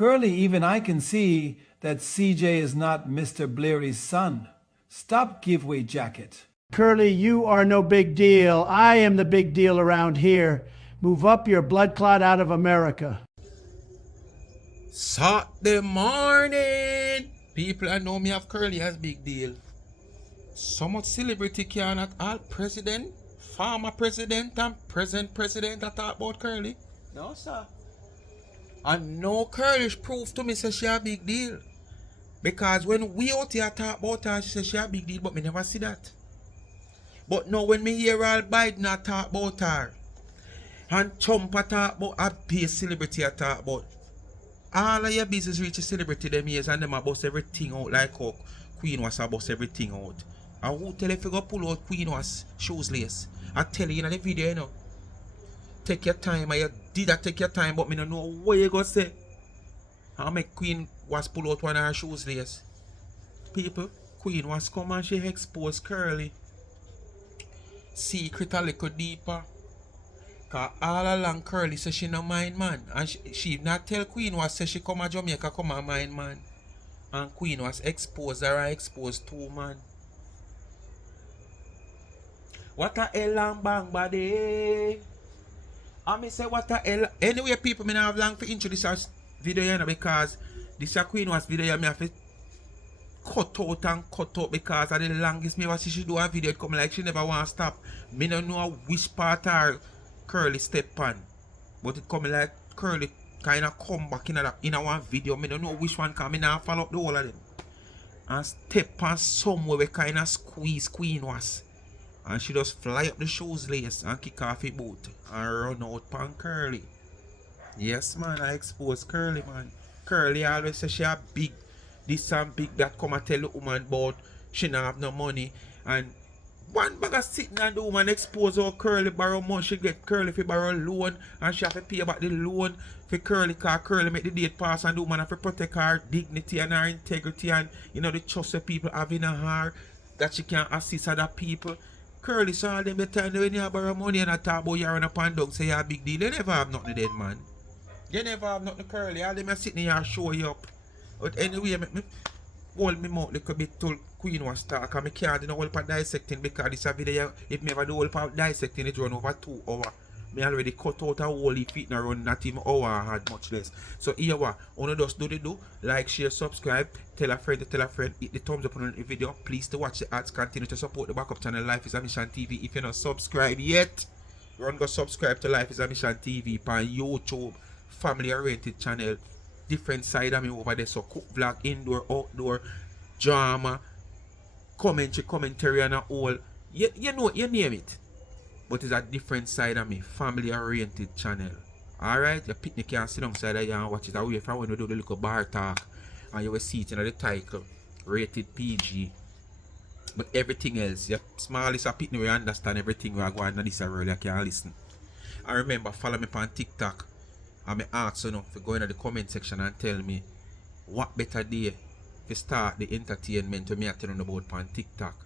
Curly, even I can see that CJ is not Mr. Bleary's son. Stop giveaway jacket. Curly, you are no big deal. I am the big deal around here. Move up your blood clot out of America. Saturday morning. People I know me have Curly as big deal. So much celebrity cannot all president, former president and present president that talk about Curly. No sir. And no Curly proof to me say she a big deal. Because when we out here talk about her, she say she a big deal, but me never see that. But now when me hear all Biden talk about her, and Trump talk about a big celebrity talk about, all of your business reach a celebrity them years and them a bust everything out like how Queen was a bust everything out. And who tell if you go pull out Queen was shoes lace? I tell you in the video, you know. Take your time, and you did that take your time, but me don't know what you gonna say. I make Queen was pull out one of her shoes lace. People, Queen was come and she exposed Curly. Secret a little deeper. Cause all along Curly say she no mind man. And she not tell Queen was say she come to Jamaica come and mind man. And Queen was exposed her and exposed too man. What a hell and bang body. I me say what a hell. Anyway people, me not have long to introduce this video you know, because this a Queen was video me have to cut out because of the longest me ever see she do a video it come like she never want to stop. Me don't know which part her Curly step on. But it come like Curly kind of come back in a one video. Me don't know which one come. Me now follow up the whole of them. And step on somewhere we kind of squeeze Queen was. And she just fly up the shoes lace and kick off her boot and run out pan Curly. Yes man, I expose Curly man. Curly always say she a big this and big that come and tell the woman about she not have no money. And one bag of sitting and the woman expose how Curly borrow money. She get Curly for borrow loan and she have to pay back the loan for Curly because Curly make the date pass and the woman have to protect her dignity and her integrity and you know the trust that people have in her that she can assist other people. Curly saw all them the time when you borrow money and I talk about you run up and down say you're a big deal. You never have nothing dead man. You never have nothing Curly. All them are sitting here show you up. But anyway, me hold me mouth little bit till Queen was talk and I can't do no whole part dissecting because this a video if me ever do whole part dissecting it run over 2 hours. Me already cut out a whole if it not run not even hour had much less. So here what wanna just do like, share, subscribe, tell a friend, hit the thumbs up on the video. Please to watch the ads, continue to support the backup channel Life is a Mission TV. If you're not subscribed yet, run go subscribe to Life is a Mission TV on YouTube, family oriented channel. Different side of me over there, so cook vlog, indoor, outdoor, drama, commentary and all. You know, you name it. But it's a different side of me, family oriented channel. Alright, your picnic can sit down side of you and watch it away from when you do the little bar talk. And you will see it in the title, rated PG. But everything else, your smallest a picnic, we understand everything we are going on this world, you can listen. And remember, follow me on TikTok. I may ask you know, to go in the comment section and tell me what better day to start the entertainment to me I tell you about on TikTok.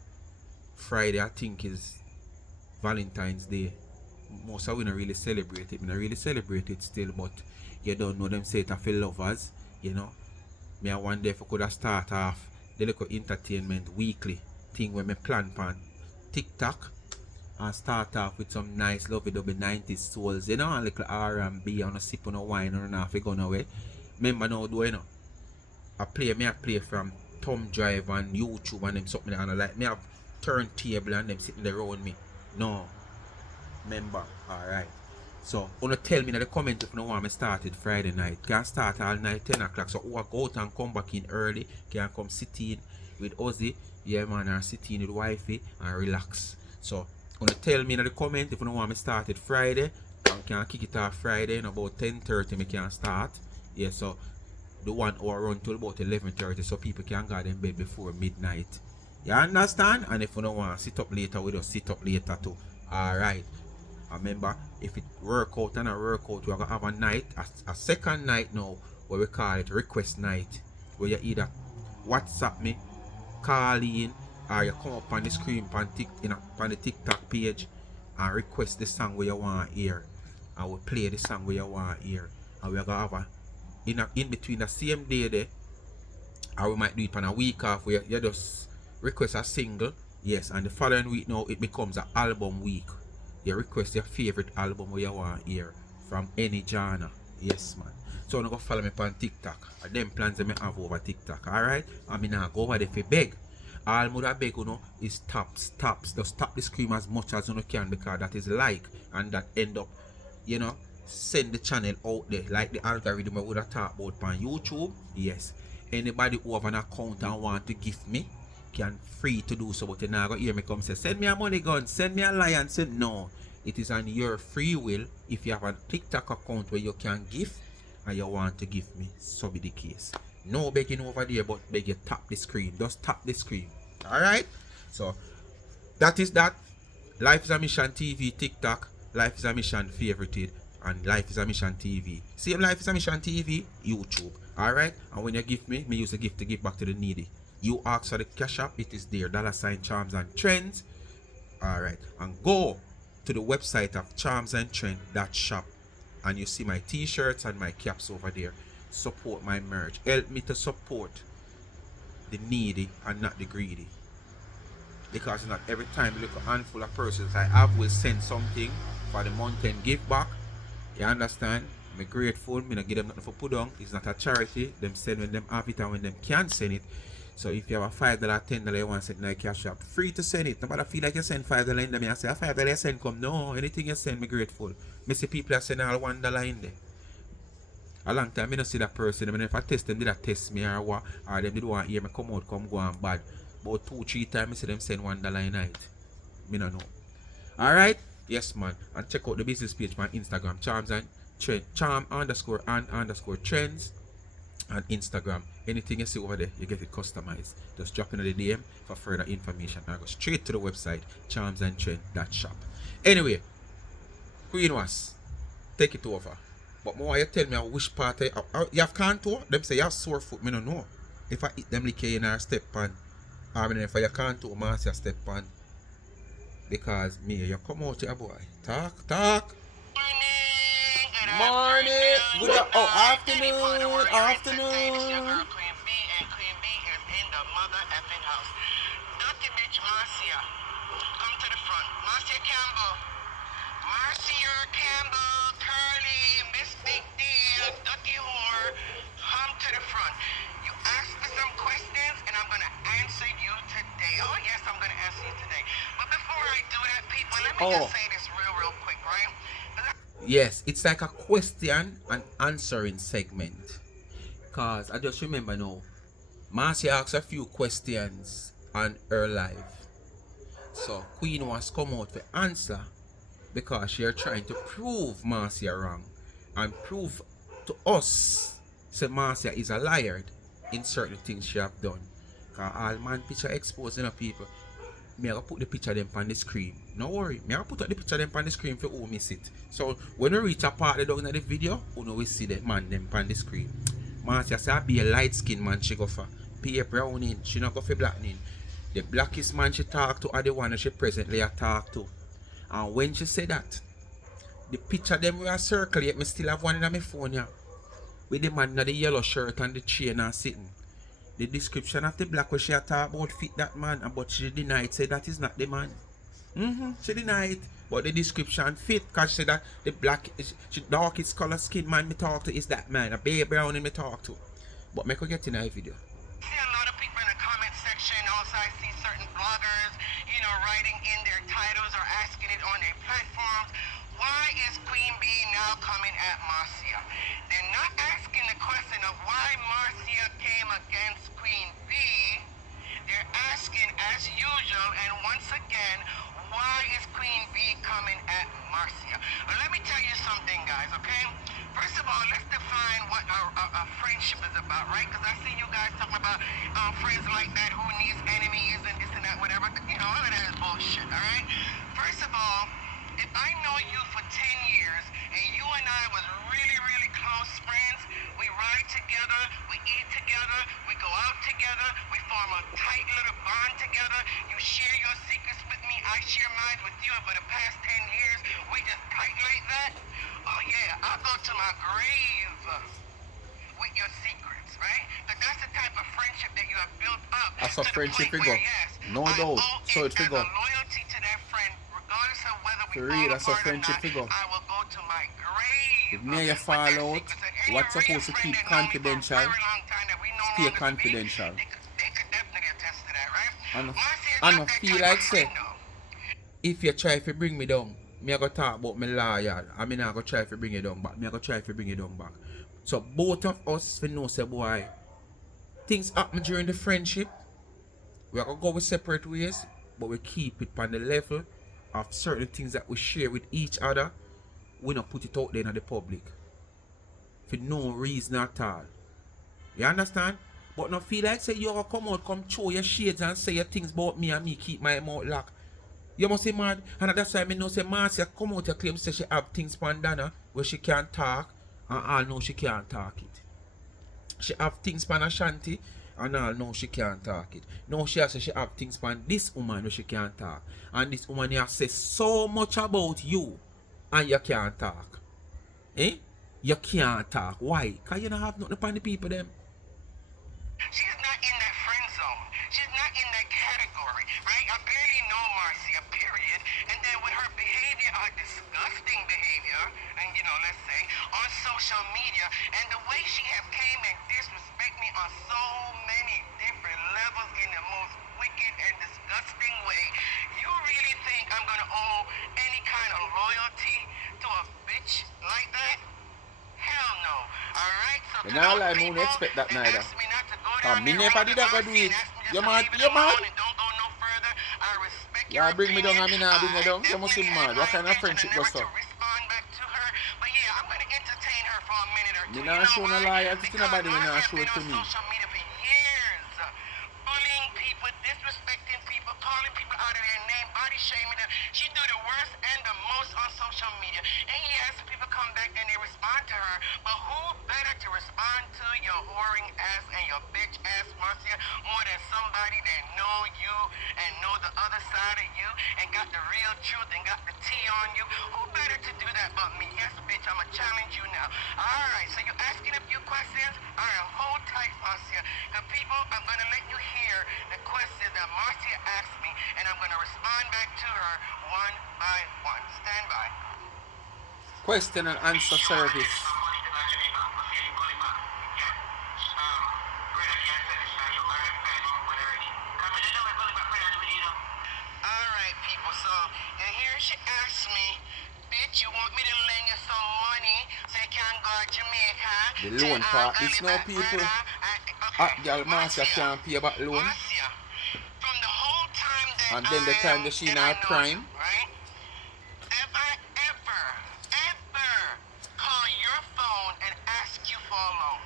Friday I think is Valentine's Day. Most of we don't really celebrate it. We don't really celebrate it still, but you don't know them say it for lovers, you know. Me I one day if I could have start off the little entertainment weekly thing when me plan on TikTok. And start off with some nice lovey-dovey 90s souls, you know, and little R&B and a sip on a wine and a go away. Remember now do you know? I play from Thumb Drive and YouTube and them something and like me have turntable and them sitting there around me. No. Remember, alright. So wanna tell me in the comment if you don't want me started Friday night. Can start all night 10 o'clock. So who go out and come back in early, can come sit in with Ozzy, yeah man, or sit in with wifey and relax. So gonna tell me in the comment if you don't want me started Friday. I can kick it off Friday and about 10:30 me can start. Yeah, so the 1 hour run till about 11:30 so people can go in bed before midnight. You understand? And if you don't want to sit up later, we just sit up later too. Alright. Remember, if it work out and a work out, we're gonna have a night, a second night now, where we call it request night. Where you either WhatsApp me, call in, or you come up on the screen on the TikTok page and request the song where you want to hear. And we'll play the song where you want to hear. And we're going to have a in between the same day there, or we might do it on a week off where you just request a single, yes, and the following week now it becomes an album week. You request your favorite album where you want to hear from any genre. Yes, man. So you go follow me on TikTok. And them plans that I have over TikTok. Alright? I mean I go over there for beg. All I beg you know is taps. Just tap the screen as much as you can, because that is like, and that end up, you know, send the channel out there. Like the algorithm I would have talked about on YouTube. Yes. Anybody who have an account and want to gift me can free to do so, but you now go hear me come say, send me a money gun, send me a lion. Say no. It is on your free will. If you have a TikTok account where you can give and you want to give me, so be the case. No begging over there, but beg you tap the screen. Just tap the screen. Alright? So that is that. Life is a Mission TV TikTok, Life is a Mission favorited, and Life is a Mission TV. Same Life is a Mission TV YouTube. Alright? And when you give me use a gift to give back to the needy. You ask for the cash app, it is there. $ Charms and Trends. Alright. And go to the website of charmsandtrend.shop, and you see my t-shirts and my caps over there. Support my merch. Help me to support the needy and not the greedy. Because not every time you look a handful of persons I have will send something for the month and give back. You understand? I'm grateful. Me not give them nothing for put on. It's not a charity. Them send when them have it and when them can't send it. So if you have a $5, $10 you want to send in a cash app, free to send it. Nobody feel like you send $5 in there. I say a $5 you send come. No, anything you send, me grateful. Me see people that send all $1 in there. A long time I don't see that person. I mean, if I test them, did I test me or what? Or them did want to hear me come out, come go and bad. About 2-3 times I see them send $1 a night. Me no know. Alright? Yes man. And check out the business page on Instagram. Charm_and_trends and Instagram. Anything you see over there, you get it customized. Just drop in the DM for further information. I go straight to the website, charmsandtrend.shop. Anyway, Queen Wasp, take it over. But more you tell me which part you have contour, them say you have sore foot, me no know. If I eat them like in our step on, I mean if I contour, Marcia step on. Because me, you come out here boy. Talk. Morning. Good afternoon. Dirty bitch Marcia, come to the front. Marcia Campbell, Curly, Miss Big Deal, Dirty Whore, come to the front. You asked me some questions and I'm gonna answer you today. Oh yes, I'm gonna answer you today. But before I do that, people, let me just say this real quick, right? Yes, it's like a question and answering segment. Cause I just remember now, Marcia asked a few questions on her life. So Queen was come out to answer because she are trying to prove Marcia wrong and prove to us say Marcia is a liar in certain things she have done. Cause all man picture exposing people. Me I put the picture them on the screen. No worry, me I put up the picture them on the screen for who miss it. So when we reach a part down in the video, who know we see the man them on the screen. Marcia say I be a light skin man she go for. Be a brown in, she not go for black in. The blackest man she talk to are the one that she presently a talk to. And when she say that, the picture them we are circulate, me still have one in my phone here. With the man in the yellow shirt and the chain and sitting. The description of the black where she talk about fit that man, but she denied, say that is not the man. She denied, but the description fit, because she said that the black, she darkest color skin man me talk to is that man, a baby brown in me talk to. But me could get in a video. See a lot of people in the comment section. Also, I see certain bloggers, writing in their titles or asking it on their platforms. Why is Queen Bee now coming at Marcia? They're not asking the question of why Marcia came against Queen Bee. They're asking, as usual, and once again, why is Queen Bee coming at Marcia? Let me tell you something, guys, okay? First of all, let's define what a friendship is about, right? Because I see you guys talking about friends like that who needs enemies and this and that, whatever. All of that is bullshit, all right? First of all, if I know you for 10 years and you and I was really, really close friends, we ride together, we eat together, we go out together, we form a tight little bond together, you share your secrets with me, I share mine with you, and for the past 10 years, we just tight like that. Oh yeah, I'll go to my grave with your secrets, right? Because that's the type of friendship that you have built up. That's a to the friendship point figure. where, yes, No I doubt. owe So it it as figure. a loyalty to that friend, regardless of whether we For fall real, that's a apart or friendship not. figure. I will go to my grave. If me and you with fall their out, secrets. And any what's real supposed to friend keep that know me for a confidential, very long time that we no stay longer speak, confidential. they could definitely attest to that, right? And Marcia is I not no that feel type like of say, friend, though. if you try to bring me down, me I go talk about me loyal. I mean I go try to bring you down back. Me I go try to bring you down back. So both of us we know say boy, things happen during the friendship. We are gonna go with separate ways, but we keep it on the level of certain things that we share with each other. We not put it out there in the public. For no reason at all. You understand? But not feel like say you gonna come out, come show your shades and say your things about me and me keep my mouth locked. You must say mad, and that's why I know say Marcia come out and claim say she have things for Dana where she can't talk, and all know she can't talk it. She have things for Ashanti, and all know she can't talk it. Now she has say she have things for this woman where she can't talk, and this woman here says so much about you, and you can't talk. Eh? You can't talk. Why? Because you don't have nothing upon the people them. She's not in that friend zone. She's not in that category, right? I barely know Marcia, period. And then with her behavior, her disgusting behavior, and let's say, on social media, and the way she have came and disrespect me on so many different levels in the most wicked and disgusting way, you really think I'm gonna owe any kind of loyalty to a bitch like that? Hell no. Alright, so You know, like, I don't expect that neither. Me never did that go do it. You mad? You mad? You bring me down and me not bring you down. You must be mad. What kind of friendship was that? But yeah, I'm gonna entertain her for a minute or two. Me not show no loyalty to nobody when I show it to me. Social media for years, bullying people, disrespecting people, calling people out of their name, body shaming them. She do the worst and the most on social media. And yes, people come back and they respond to her, but who better to respond to your whoring ass and your bitch ass Marcia more than somebody that know you and know the other side of you and got the real truth and got the tea on you? Who better to do that but me? Yes, bitch, I'ma challenge you now. Alright, so you're asking a few questions? Alright, hold tight, Marcia. The people, I'm gonna let you hear the questions that Marcia asked me, and I'm gonna respond back to her one by one. Stand by. Question and answer service. Alright, people, so, and here she asked me, bitch, you want me to lend you some money so you can go to Jamaica? The loan part, it's no people. Girl, Marcia can't pay back loan. Marcia, from the whole time that And then the time that she in her prime. Right? Have I ever call your phone and ask you for a loan?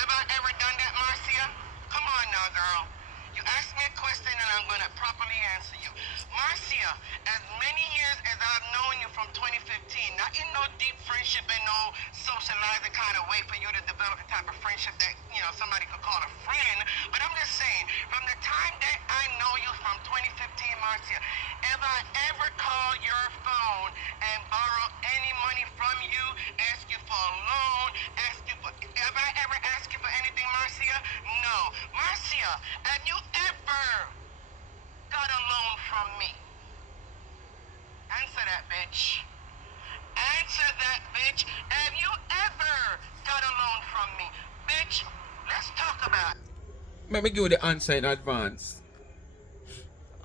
Have I ever done that, Marcia? Come on now, girl. You asked me a question and I'm going to properly answer you. Marcia, as many years as I've known you from 2015, not in no deep friendship and no socializing kind of way for you to develop the type of friendship that, somebody could call a friend, but I'm just saying, from the time that I know you from 2015, Marcia, have I ever called your phone and borrow any money from you, ask you for a loan, have I ever asked you for anything, Marcia? No. Marcia, have you ever got a loan from me? Answer that, bitch. Answer that, bitch. Have you ever got a loan from me? Bitch, let's talk about it. Let me give you the answer in advance.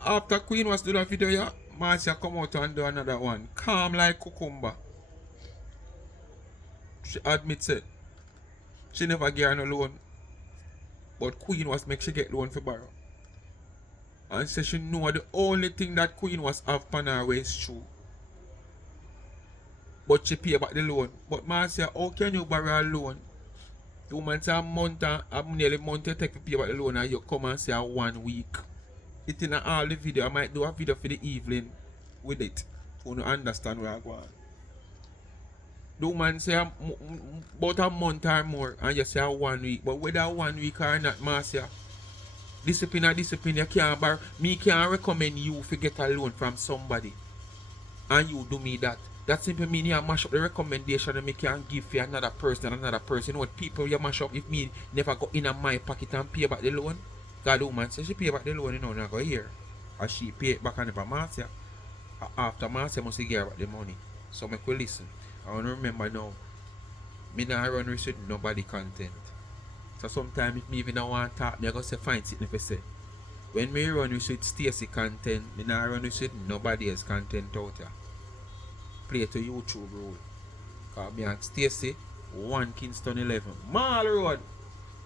After Queen was do that video, yeah, Marcia come out and do another one. Calm like cucumber. She admits it. She never gave her no loan. But Queen was make she get loan for borrow. And say she know the only thing that Queen was have on her way is true. But she pay back the loan. But Marcia, how can you borrow a loan? The woman say a month and nearly month to take to pay back the loan and you come and say 1 week. It in all the video. I might do a video for the evening with it. To understand where I go on. The woman say about a month or more and you say 1 week. But whether 1 week or not, Marcia, discipline or discipline, you can't borrow. Me can't recommend you to get a loan from somebody. And you do me that That simply means you mash up the recommendation that me can give for another person and another person. You know what people you mash up if me never go in my pocket and pay back the loan. God the woman says she pay back the loan, you know, not go here. Or she pay it back on the Marcia. After Marcia must give her back the money. So make we listen. I want to remember now, me not run with nobody content. So sometimes if me even don't want to talk, me I go say find it if I say. When me run with Stacy content, me not run with nobody else content out here. Play to YouTube road. Cause me and Stacy, 1 Kingston 11. Mall Road.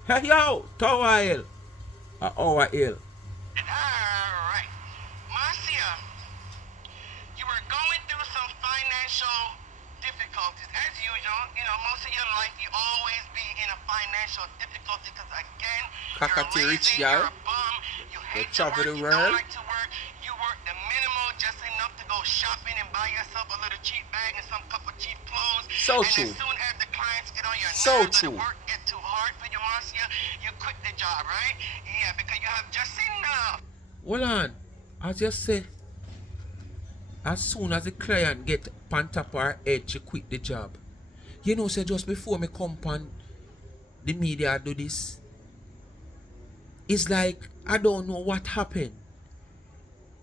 Hey yo, Tower Hill. Our Hill. Alright. Marcia, you were going through some financial difficulties. As usual, you know, most of your life you always be in a financial difficulty because again, Kakati you're rich, lazy, y'all. you're a bum, you hate to travel work, the you world. don't like to work, you work the minimal just enough to go shopping and buy yourself a little cheap bag and some couple cheap clothes. So and true. as soon as the clients get on your So nerves or true. the work get too hard for you, Marcia, you quit the job, right? Yeah, because you have just enough. Hold on. I just say, as soon as the client get on top of her head, she quit the job. You know, say just before me come on the media do this, it's like I don't know what happened.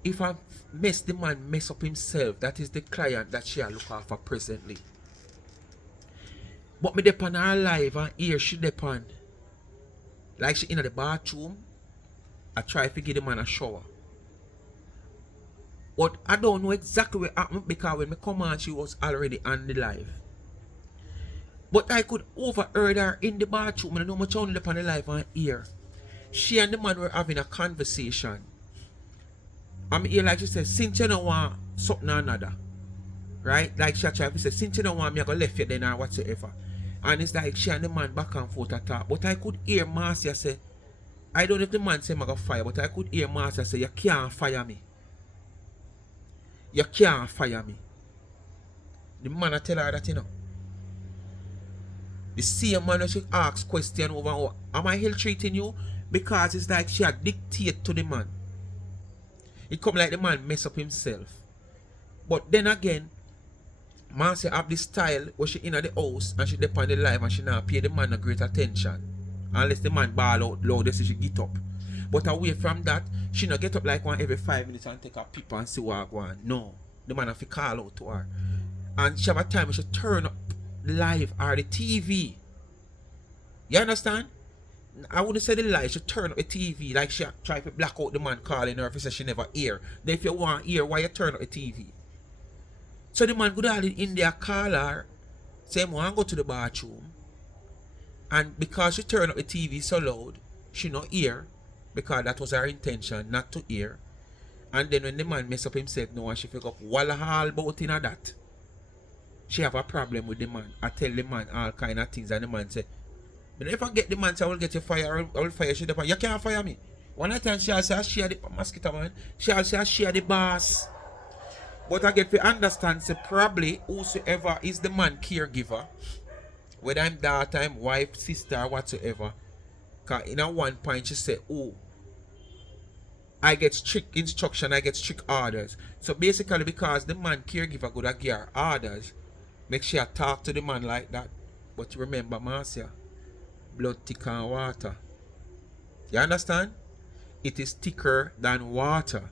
If I the man mess up himself, that is the client that she look after presently. But me depend on her live and here she depend. Like she in the bathroom, I try to give the man a shower. But I don't know exactly what happened because when me come on, she was already on the live. But I could overheard her in the bathroom and I know much only upon the live and ear. She and the man were having a conversation. I'm here like she said, since you don't want something or another. Right? Like she tried to say, since you don't want me, I go left you then or whatsoever. And it's like she and the man back and forth attack. But I could hear Marcia say, I don't know if the man say I go fire, but I could hear Marcia say, you can't fire me. You can't fire me. The man I tell her that, you know. The same man she asks question over, oh, am I ill treating you? Because it's like she had dictate to the man. It come like the man mess up himself. But then again, Marcia have this style where she in the house and she depend on the live and she not pay the man no great attention. Unless the man ball out loud, they say she get up. But away from that, she not get up like one every 5 minutes and take a peep and see what go on. No. The man have to call out to her. And she have a time when she turn up live or the TV. You understand? I wouldn't say the live, she turn up the TV like she try to block out the man calling her if she say she never hear. Then if you want to hear, why you turn up the TV? So the man could have in there call her, say, I want to go to the bathroom. And because she turned up the TV so loud, she not hear. Because that was her intention, not to hear. And then when the man mess up himself now and she figure up all about in that, she have a problem with the man. I tell the man all kind of things and the man say, but if I get the man, so I will get you fire, I will fire you. You can't fire me. One time she say I share the mosquito man. She say I share the boss. But I get to understand, say probably whosoever is the man caregiver, whether I'm daughter, I'm wife, sister, whatsoever. Cause in a one point she said, oh, I get strict instruction, I get strict orders. So basically because the man caregiver could give her orders, make sure talk to the man like that. But remember Marcia, blood thicker than water. You understand? It is thicker than water.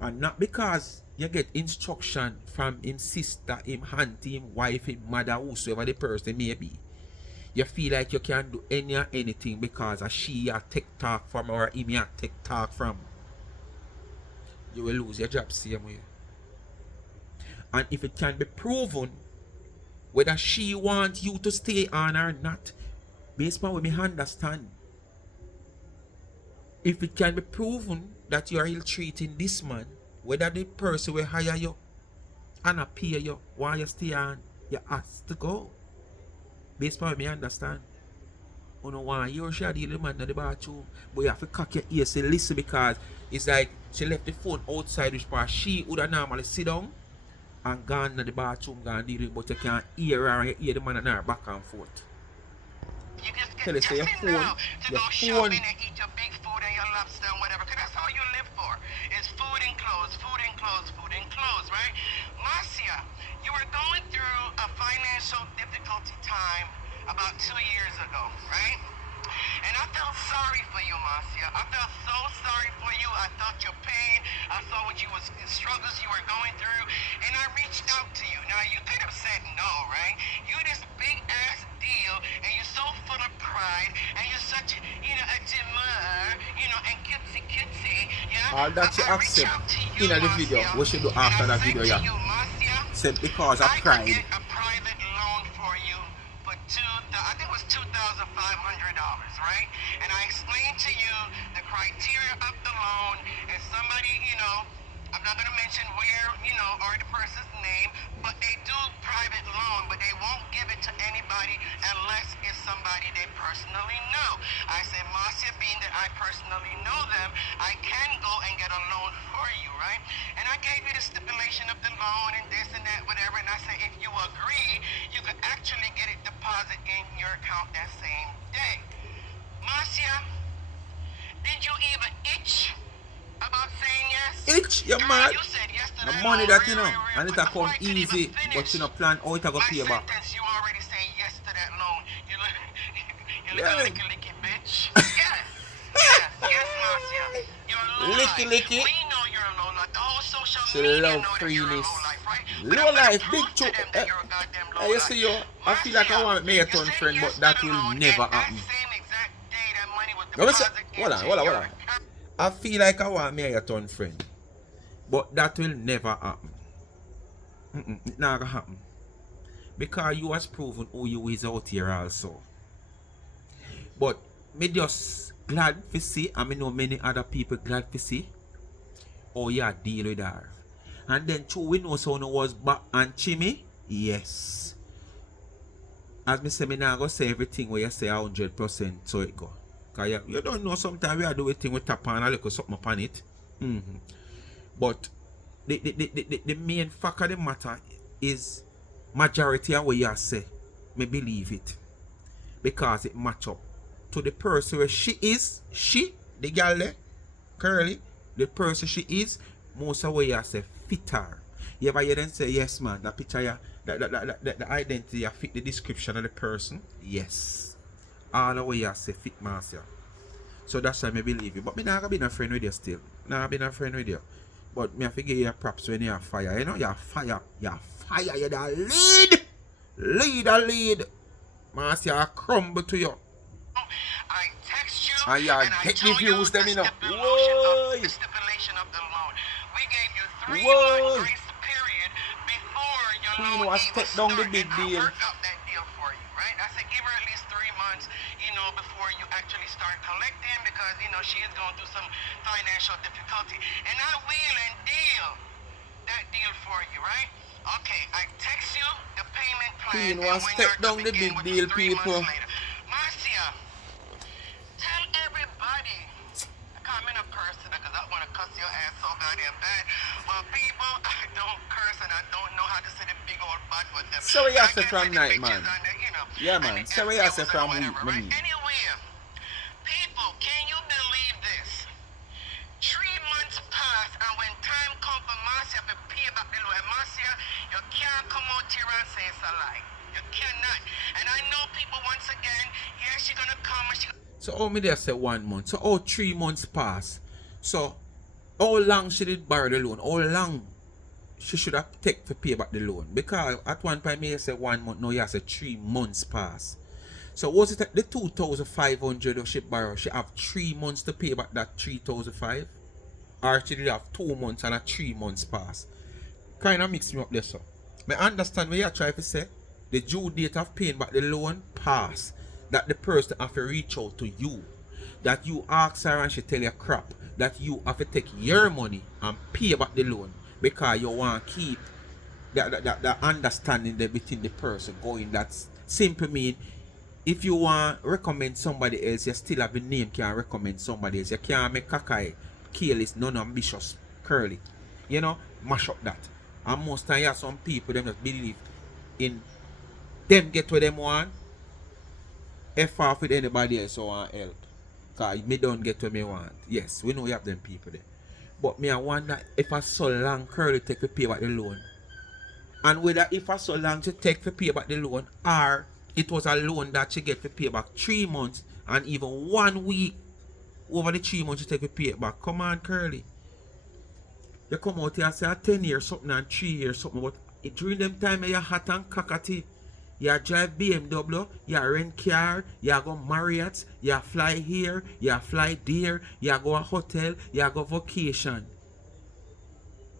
And not because you get instruction from him sister, him auntie, him wife, him mother, whosoever the person may be. You feel like you can do anything because she a take talk from or him a take talk from. You will lose your job same way. And if it can be proven whether she wants you to stay on or not, based on what me understand, if it can be proven that you are ill-treating this man, whether the person will hire you and pay you while you stay on, you have to go. Based on what me understand. You don't want you share the man in the bathroom, but you have to cock your ears and listen because it's like she left the phone outside which part she would have normally sit down and gone in the bathroom and deal with, but you can't hear her and you hear the man and her back and forth. You just Tell get us, say your just phone, enough to your go phone. shopping and eat your big food and your lobster and whatever, because that's all you live for, is food and clothes. food and clothes, right? Marcia, you were going through a financial difficulty time about 2 years ago, right? And I felt sorry for you, Marcia. I felt so sorry for you. I felt your pain. I saw what the struggles you were going through, and I reached out to you. Now, you could have said no, right? You're this big-ass deal, and you're so full of pride, and you're such, a demure, and cutesy, yeah? All that she I reached accept out to you, in the video, Marcia, what she do and after I that said video, to yeah. you, Marcia, Said because of I could pride. get a private loan for you for I think it was $2,500, right? And I explained to you the criteria of the loan, and somebody, I'm not going to mention where, or the person's name, but they do private loan, but they won't give it to anybody unless it's somebody they personally know. I said, Marcia, being that I personally know them, I can go and get a loan for you, right? And I gave you the stipulation of the loan and this and that, whatever, and I said, if you agree, you could actually get it deposited in your account that same day. Marcia, did you even itch about saying yes? Itch, you Girl, mad? you said yes to The that money loan that real, and quick it before come I could even easy, but finish plan how it go my pay back. sentence, you already say yes to that loan. You Yeah. little licky bitch. Yes, Marcia. You're a low Licky, life. licky. We know you're a low life. The whole social She media love know that you're a freeness. low life, right? But Low I'm gonna life, prove big to choke. them that you're a goddamn low Hey, you life. see you, I feel like I want me a you turn said friend, yes but to that the will loan, never and that happen. same exact day that money was Let me say, deposited hold into on. your account. I feel like I want me a turn friend, but that will never happen. It not gonna happen. Because you has proven who you is out here also. But me just glad to see, and me know many other people glad to see how you deal with her. And then true, we know someone was back and chimmy. Yes. As me say, me not gonna say everything where you say 100% so it go. Cause you don't know, sometimes we are doing thing with tap on a little something upon it. But the main fact of the matter is majority of what you say, me believe it. Because it match up to the person where she is, the girl there, curly, the person she is, most of what you say fit her. You ever hear them say, yes man, that picture, the identity fit the description of the person? Yes. All the way you say fit Marcia. So that's why I believe you. But me not gonna be a friend with you still. Not be a friend with you. But me have to give you props when you're fire. You know, you're fire. You're fire. You're the lead. Marcia, I crumble to you. I text you And you and I get told the you views the them, you know. stipulation of the loan. We gave you 3 month grace period before your Queen loan was even take down the start, big and deal. I worked out that deal for you, right? I said give her at least 3 months, before you actually start collecting, because she is going through some financial difficulty, and I will and deal that deal for you, right? Okay, I text you the payment plan. Queen and was when take you're to down the begin, big which deal, is 3 people. months later. Marcia, tell everybody. I'm in a person because I want to cuss your ass so goddamn bad. Well, people, I don't curse and I don't know how to say the big old bad with them. So what you I say can from say the night, bitches man? and Yeah, man. and the So what you say FUs from and whatever, right? me? Anyway, people, can you believe this? 3 months pass, and when time comes for Marcia to pay back the loan, Marcia, you can't come out here and say it's a lie. You cannot. And I know people, once again, yes, she's gonna come and So how me there say 1 month? So how 3 months pass? So how long she did borrow the loan? How long she should have take to pay back the loan? Because at one time me say 1 month, now you say 3 months pass. So was it the 2,500 she borrowed? She have 3 months to pay back that 3,500? Or she did have 2 months and a 3 months pass? Kind of mix me up there, so. I understand what you're trying to say. The due date of paying back the loan pass. That the person have to reach out to you. That you ask her and she tell you crap. That you have to take your money and pay back the loan. Because you want to keep that understanding there between the person going. That's simply mean, if you want to recommend somebody else, you still have the name can recommend somebody else. You can't make Kakai, careless, non-ambitious, curly. Mash up that. And most time you have some people them just believe in them get what them want. F off with anybody else who want help. Because me don't get what me want. Yes, we know you have them people there. But me I wonder if I so long Curly take to pay back the loan. And whether if I so long to take to pay back the loan, or it was a loan that she get to pay back 3 months and even 1 week over the 3 months you take to pay it back. Come on, Curly. You come out here and say 10 years something and 3 years something, but during them time you're hot and cockatoo. You drive BMW, you rent car, you go Marriott, you fly here, you fly there, you go a hotel, you go vacation.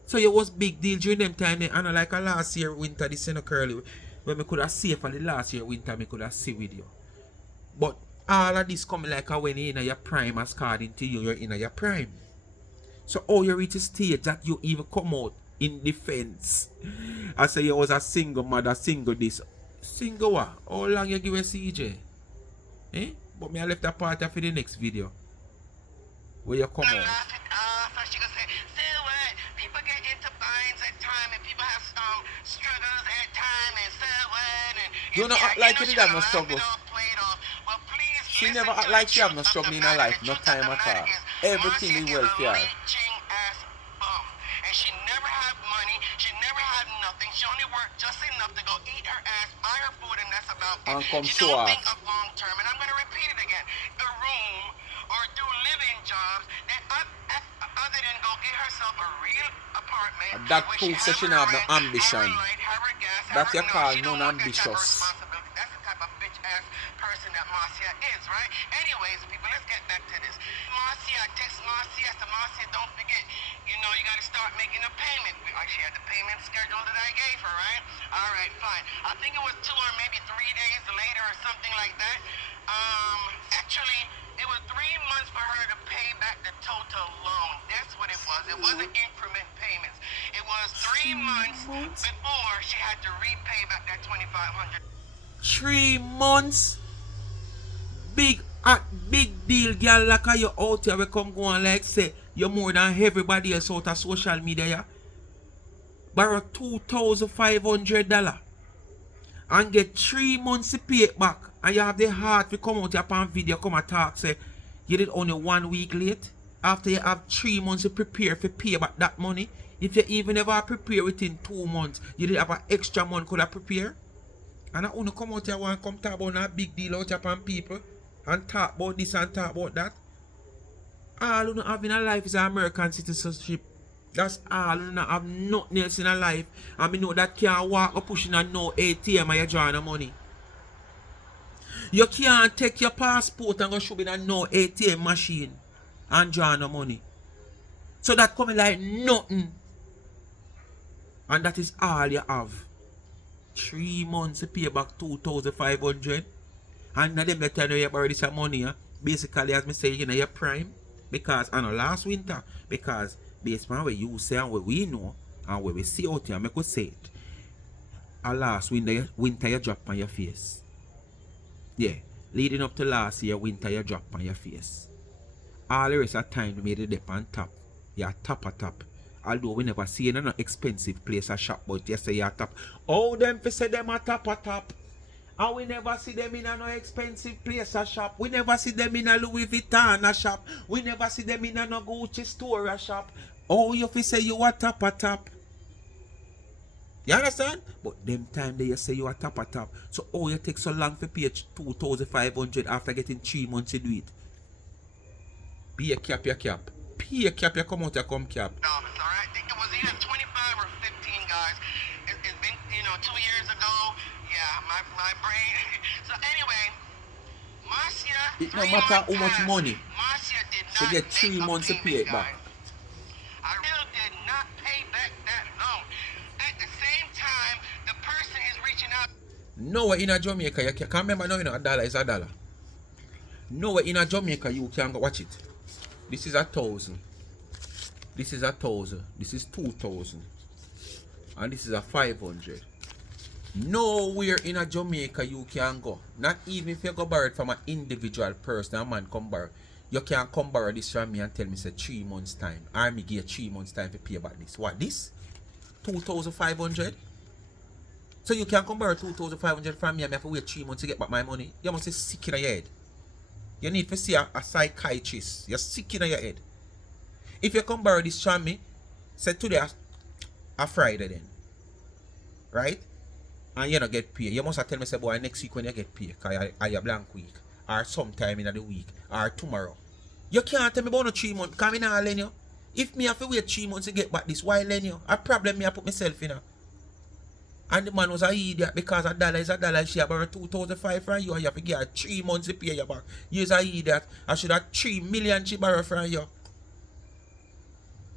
So it was big deal during them time, and like a last year winter, this is Curly, when me could have saved for the last year winter, me could have saved with you. But all of this coming like when you're in your prime, as according to you, you're in your prime. So how you reach a stage that you even come out in defense? I say you was a single mother, single this. Single what? How long you give a CJ? Eh? But me I left that part for the next video. Where you come out. First you can say what? People get into binds at time and people have struggles at time and say what? And you don't act like you did have no struggle. Well, please, she never act like she have no struggle in her life, no time at all. Everything is well for her. And she never had money, she never had nothing, she only worked just enough to go eat her ass, buy her food, and that's about it. And come she show don't off. think of long term, and I'm going to repeat it again. The room or do living jobs that other than go get herself a real apartment. And that proves that she don't have no ambition. That you call non-ambitious. That's the type of bitch ass person that Marcia is, right? Anyways, people, let's get back to this. Marcia, I text Marcia, I said, Marcia, don't forget, you know, you got to start making a payment. She had the payment schedule that I gave her, right? All right, fine. I think it was 2 or maybe 3 days later or something like that. Actually, it was 3 months for her to pay back the total loan. That's what it was. It wasn't increment payments. It was 3 months before she had to repay back that $2,500. 3 months? Big deal, girl, like you out here we come go and like say you're more than everybody else out of social media, yeah? Borrow $2,500 and get 3 months to pay it back, and you have the heart to come out here upon video, come and talk, say you did only 1 week late after you have 3 months to prepare for pay back that money. If you even ever prepare within 2 months, you did have an extra month could have prepare. And I want to come out here and come talk about a big deal out here upon people and talk about this and talk about that. All you don't have in a life is an American citizenship. That's all. You don't have nothing else in a life. And I know that can't walk up pushing and no ATM and you're drawing the money. You can't take your passport and go show me a no ATM machine and draw the money. So that coming like nothing. And that is all you have. 3 months to pay back $2,500. And now them tell you borrow this money, basically as me say, you know, your prime. Because I know last winter, because based on what you say and what we know and what we see out here, I could say it. And last winter you drop on your face. Yeah, leading up to last year, winter you drop on your face. All the rest of time you made it dip on top. You're top. Although we never see in an expensive place a shop, but you say you're top. Oh, them for say them a top. And we never see them in no expensive place a shop. We never see them in a Louis Vuitton a shop. We never see them in a no Gucci store a shop. Oh, you fi say you a top. You understand? But them time they say you a top. So oh, you take so long for pay $2,500 after getting 3 months to do it. Be a cap. Pay a cap, you come out, you come cap. Alright, I think it was either 25 or 15 guys. It's been, 2 years ago. Yeah, my brain. So anyway, Marcia. It no matter how much money. Marcia did She not get 3 months to pay it back. I still did not pay back that loan. At the same time, the person is reaching out. Nowhere in a Jamaica, you can't remember now, a dollar is a dollar. Nowhere in a Jamaica you can go watch it. This is 1,000. This is 1,000. This is 2,000. And this is 500. Nowhere in a Jamaica you can go. Not even if you go borrow it from an individual person, a man come borrow. You can't come borrow this from me and tell me say 3 months time. Or me give 3 months time to pay back this. What this? 2,500? So you can't come borrow 2,500 from me and I have to wait 3 months to get back my money. You must be sick in your head. You need to see a psychiatrist. You're sick in your head. If you come borrow this from me, say today a Friday then. Right? And you don't get paid. You must have tell me, say, boy, next week when you get paid, because I a blank week. Or sometime in the week. Or tomorrow. You can't tell me about no 3 months, because I not lend you. If me have to wait 3 months to get back this, why lend you? A problem me I put myself in. And the man was a idiot because a dollar is a dollar. She have borrowed 2,500 from you and you have to give her 3 months to pay you back. You're an idiot. I should have 3 million she borrowed from you.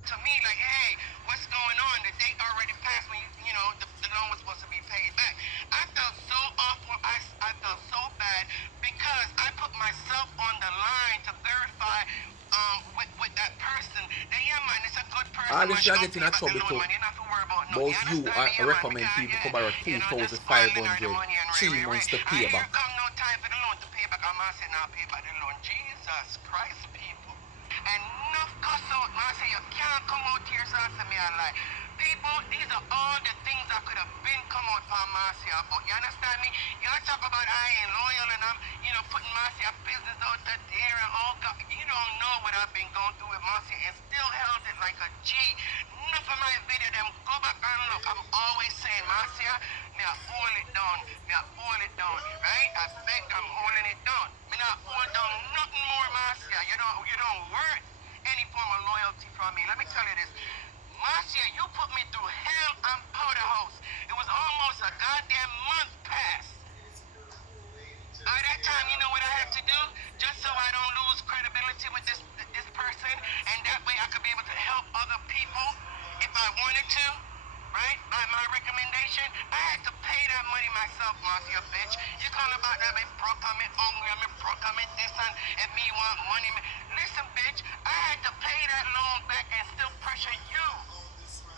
To me, like, hey, what's going on? The date already passed when you know the loan was supposed to be paid back. I felt so awful. I felt so bad because I put myself on the line to verify with that person. Then yeah, man, it's a good person. All this you're getting in trouble too. Both you recommend people to borrow 2,500, 3 months to pay back. Come no time for the loan to pay back. I'm asking now pay back the loan. Jesus Christ, people. And enough cuss out, Marcia. You can't come out here so to me and like, people, these are all the things that could have been come out from Marcia. But you understand me? You talk about I ain't loyal and I'm, putting Marcia business out there and all God. You don't know what I've been going through with Marcia and still held it like a G. Enough of my video, them go back and look. I'm always saying, Marcia, me I hold it down. Me I hold it down, right? I beg, I'm holding it down. Me not hold down nothing more, Marcia. You don't worth any form of loyalty from me. Let me tell you this. Marcia, you put me through hell and powder house. It was almost a goddamn month past. By that time, you know what I have to do? Just so I don't lose credibility with this person, and that way I could be able to help other people if I wanted to, right? By my recommendation, I had to pay that money myself, Marcia, bitch. You call about that, I'm broke, I'm hungry, I'm broke, I'm this, and me want money. Listen, bitch, I had to pay that loan back and still pressure you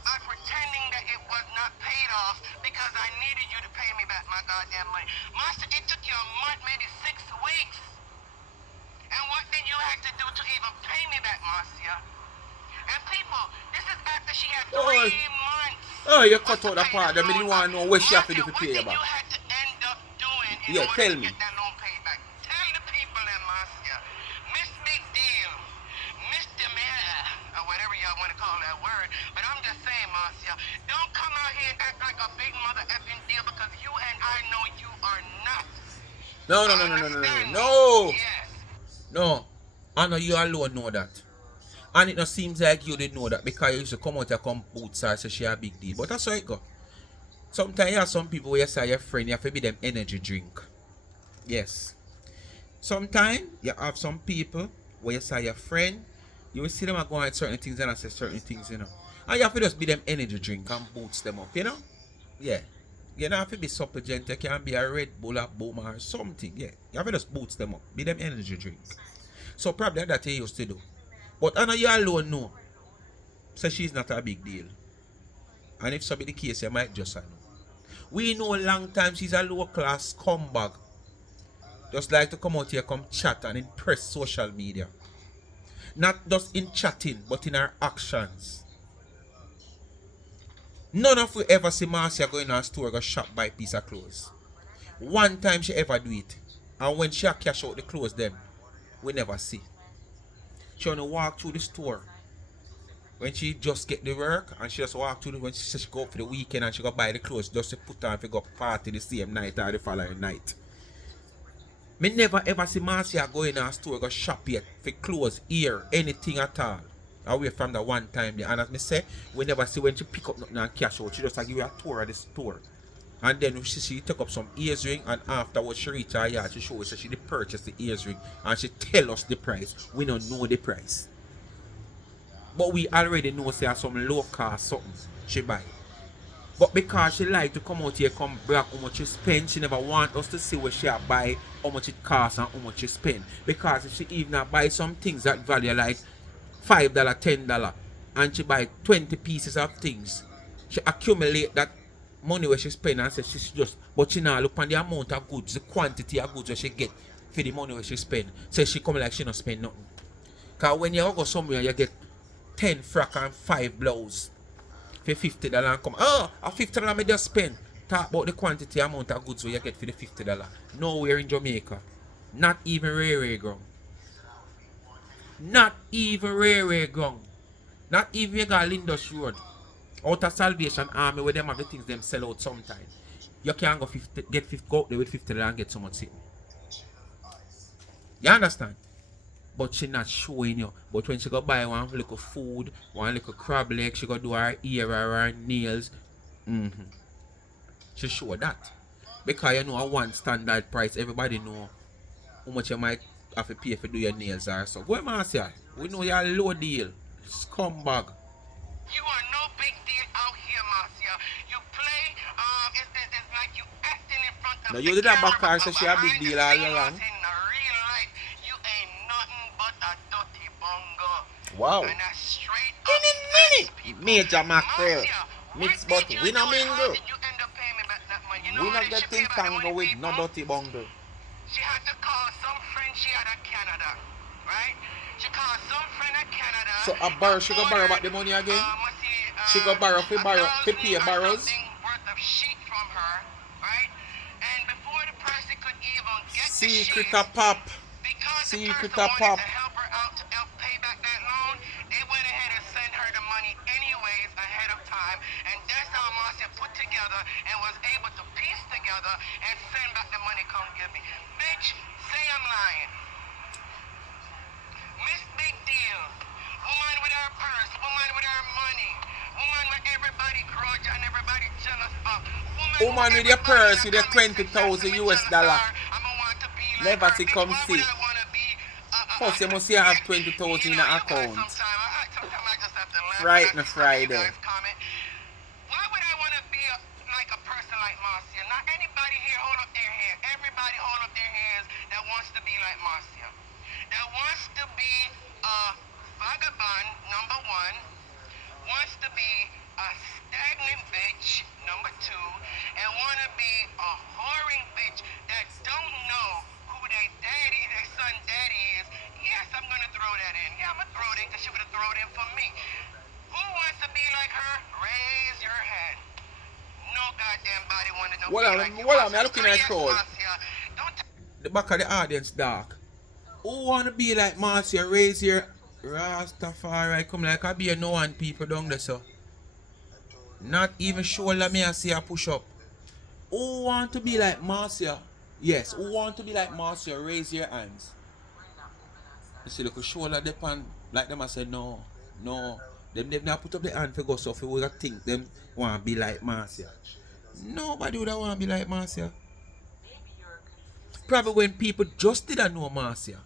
by pretending that it was not paid off because I needed you to pay me back my goddamn money. Marcia, it took you a month, maybe 6 weeks. And what did you have to do to even pay me back, Marcia? And people, this is after she had 3 months. Oh, you cut out the part. I didn't want to know what she have to do to pay you back. What did you have to end up doing in order tell to me. get that loan paid back? Tell the people that, Marcia, Miss Big Deal, Mr. Mayor, or whatever y'all want to call that word, but I'm just saying, Marcia, don't come out here and act like a big mother effing deal because you and I know you are not. No. Yes. No. I know you alone know that. And it not seems like you didn't know that because you used to come out and come outside so she a big deal. But that's how it go. Sometimes you have some people where you say your friend, you have to be them energy drink. Yes. Sometimes you have some people where you say your friend, you will see them going at certain things and I say certain things, And you have to just be them energy drink and boost them up, Yeah. You don't have to be super gentle. You can be a Red Bull or Boom or something. Yeah. You have to just boost them up. Be them energy drink. So probably that you used to do. But I know you alone know. So she's not a big deal. And if so be the case, you might just know. We know a long time she's a low class scumbag. Just like to come out here, come chat and impress social media. Not just in chatting, but in her actions. None of we ever see Marcia go in her store go shop buy a piece of clothes. One time she ever do it. And when she cash out the clothes them, we never see. She only walk through the store. When she just get the work and she just walk through when she go up for the weekend and she go buy the clothes just to put on to go party the same night or the following night. Me never ever see Marcia go in her store go shop yet for clothes, ear, anything at all. Away from the one time there. And as me say, we never see when she pick up nothing and cash out. She just give you a tour of the store. And then she took up some ears ring and afterwards she reach her yard, she show us that she did purchase the ears ring and she tell us the price. We don't know the price. But we already know say some low cost something she buy. But because she like to come out here, come brag how much she spend, she never want us to see what she buy, how much it costs and how much she spend. Because if she even buy some things that value like $5, $10 and she buy 20 pieces of things, she accumulate that money where she spend and say she just, but she now look on the amount of goods, the quantity of goods where she get for the money where she spend. So she come like she not spend nothing. Because when you go somewhere you get 10 frock and 5 blouse for $50 and come, a $50 me just spend. Talk about the quantity amount of goods where you get for the $50. Nowhere in Jamaica. Not even railway ground. Not even railway ground. Not even you got Lindus Road. Out of Salvation Army where them have the things them sell out sometime. You can't go 50, get 50, go out there with $50 and get so much sitting. You understand? But she not showing you. But when she go buy one little food, one little crab leg, she go do her ear or her nails. She show that. Because you know a one standard price, everybody know how much you might have to pay for do your nails or so. Go Marcia. We know you're a low deal. Scumbag. You are no big deal out here, Marcia. You play, it's like you acting in front of Now the you did that camera, back car, but so she a big behind deal the all scenes, along. in the real life, you ain't nothing but a dirty bongo. Wow. And that's straight In up a minute. facts, people. Major mackerel. Marcia, Mix what but did you we do no and how mingle. did you end up paying me back that money? You know We how not did she getting pay back the tango money, with people? no dirty bungle. She had to call some friend she had in Canada, right? She called some friend in Canada. So a borrow, she go borrow back the money again? She go borrow, fi pay borrows? Worth of sheet from her, right? And before the person could even get Secret the a sheet, pop. because Secret the a person pop. wanted to help her out to help pay back that loan, they went ahead and sent her the money anyways ahead of time. And that's how Marcia put together and was able to piece together and send back the money, come give me. Bitch, say I'm lying. Miss Big Deal. Woman with her purse, woman with her money. Woman with everybody grudge and everybody jealous of. Woman with your purse with your 20,000 US dollar. Never see come see. First you must see you have 20,000 in an account. Sometimes I just have to laugh. Frightened Friday. Why would I want to be like a person like Marcia? Not anybody here hold up their hand. Everybody hold up their hands that wants to be like Marcia. That wants to be a vagabond, number one. Wants to be a stagnant bitch, number two. And want to be a whoring bitch that don't know who their daddy, their son daddy is. Yes, I'm going to throw that in. Yeah, I'm going to throw it in because she would have thrown it in for me. Who wants to be like her? Raise your hand. No goddamn body want to know. I'm looking at crowd. The back of the audience dark. Who want to be like Marcia? Raise your Rastafari. Come like I be a no one people down there, so. Not even shoulder me and see a push up. Who want to be like Marcia? Yes, who want to be like Marcia? Raise your hands. You see, look, shoulder depend like them. I said no. They've not put up the hand for go so if we think them want to be like Marcia. Nobody would want to be like Marcia. Probably when people just didn't know Marcia.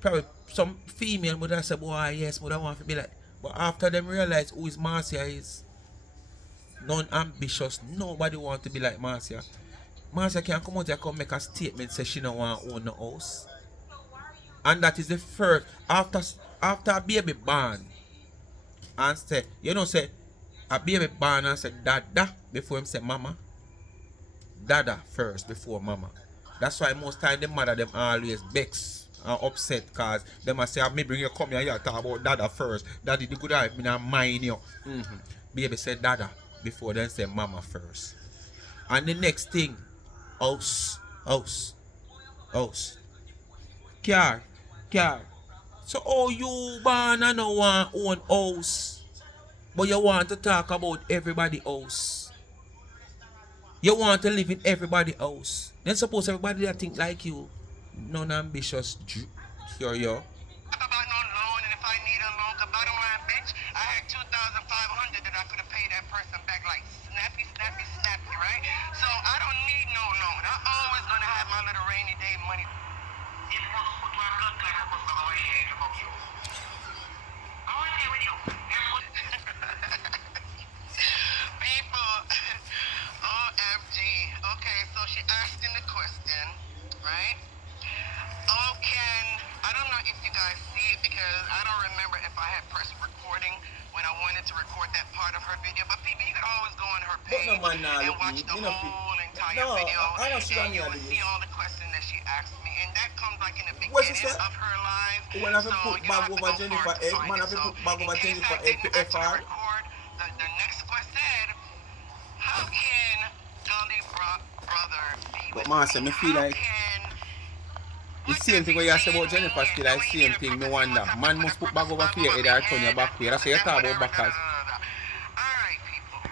Probably some female would have said, boy, yes, would want to be like. But after them realize who is Marcia is non-ambitious, nobody want to be like Marcia. Marcia can come out here and make a statement say she don't want to own a house. And that is the first, after a baby born, and say, say, a baby born and say dada before him say mama. Dada first before mama. That's why most time the mother them always vex and upset cause them a say, me bring you come here talk about dada first. Daddy the good life, me not mind you. Baby say dada before then say mama first. And the next thing, house. Car. So you born and no want own house. But you want to talk about everybody else. You want to live in everybody else. Then suppose everybody that think like you. Non-ambitious cure you. About no loan, and if I need a loan, the bottom line, bitch, I had $2,500 that I could have paid that person back like snappy, right? So I don't need no loan. I'm always gonna have my little rainy day money. People, OMG. Okay, so she asked in the question, right? I don't know if you guys see it because I don't remember if I had pressed recording when I wanted to record that part of her video. But people, you can always go on her page and watch the whole entire video. And you will see all the questions that she asked me. And that comes like in the beginning of her live. When I put back over Jennifer Egg, man, I put back over Jennifer Egg to FR. The next question, how can Gully Brother be But with Marcia, me feel like The same thing what you say about Jennifer still the same thing, me wonder. Man must put bag over for your head or turn your back way. That's why you talk about backers. Alright, people.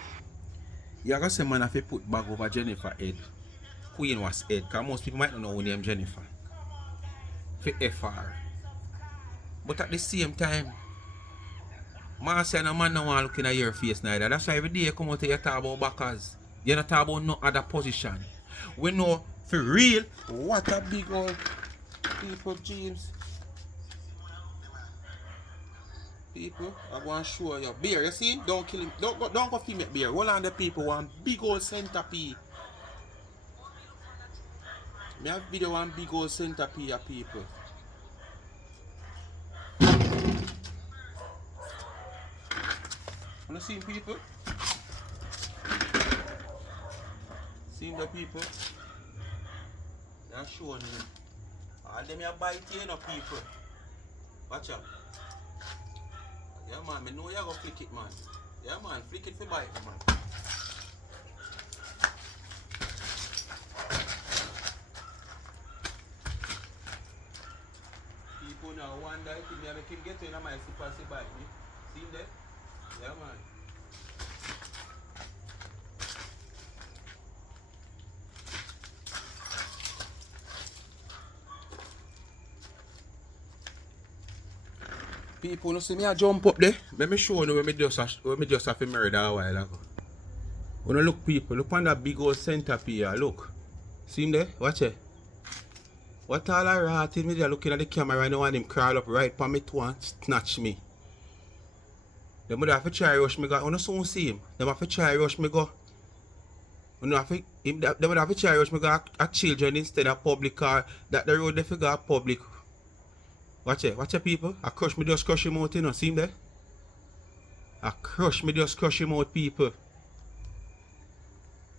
You gotta say man have to put bag over Jennifer head. Queen was head, because most people might not know who name Jennifer. For FR. But at the same time, Marcia and a man no want looking at your face neither. That's why every day you come out here you talk about backers. You not talk about no other position. We know for real what a big old people, James. People, I want to show you. Bear, you see? Don't kill him. Don't go female bear. Hold on the people want big old centipede. Me have video one big old centipede of people. Wanna see people? See the people? They're showing you. All them you bite you know people. Watch out. Yeah man, me know you go flick it man. Yeah man, flick it for bite man. People now wonder if me make him get in my super bite me. See him there? Yeah man. People, you see me I jump up there. Let me show you where me just have to murder a while ago. When you look people, look on that big old centipede here, look. See him there? Watch it. What all I rat in me there looking at the camera and I want him crawl up right for me to and snatch me. Them would have to try rush me go. You don't see him. Them have to try rush me go. You know, they would have to try rush me go at children instead of public car. That the road they figure public. Watch it people. I crush me just crush him out, you know, see him there? I crush me just crush him out, people.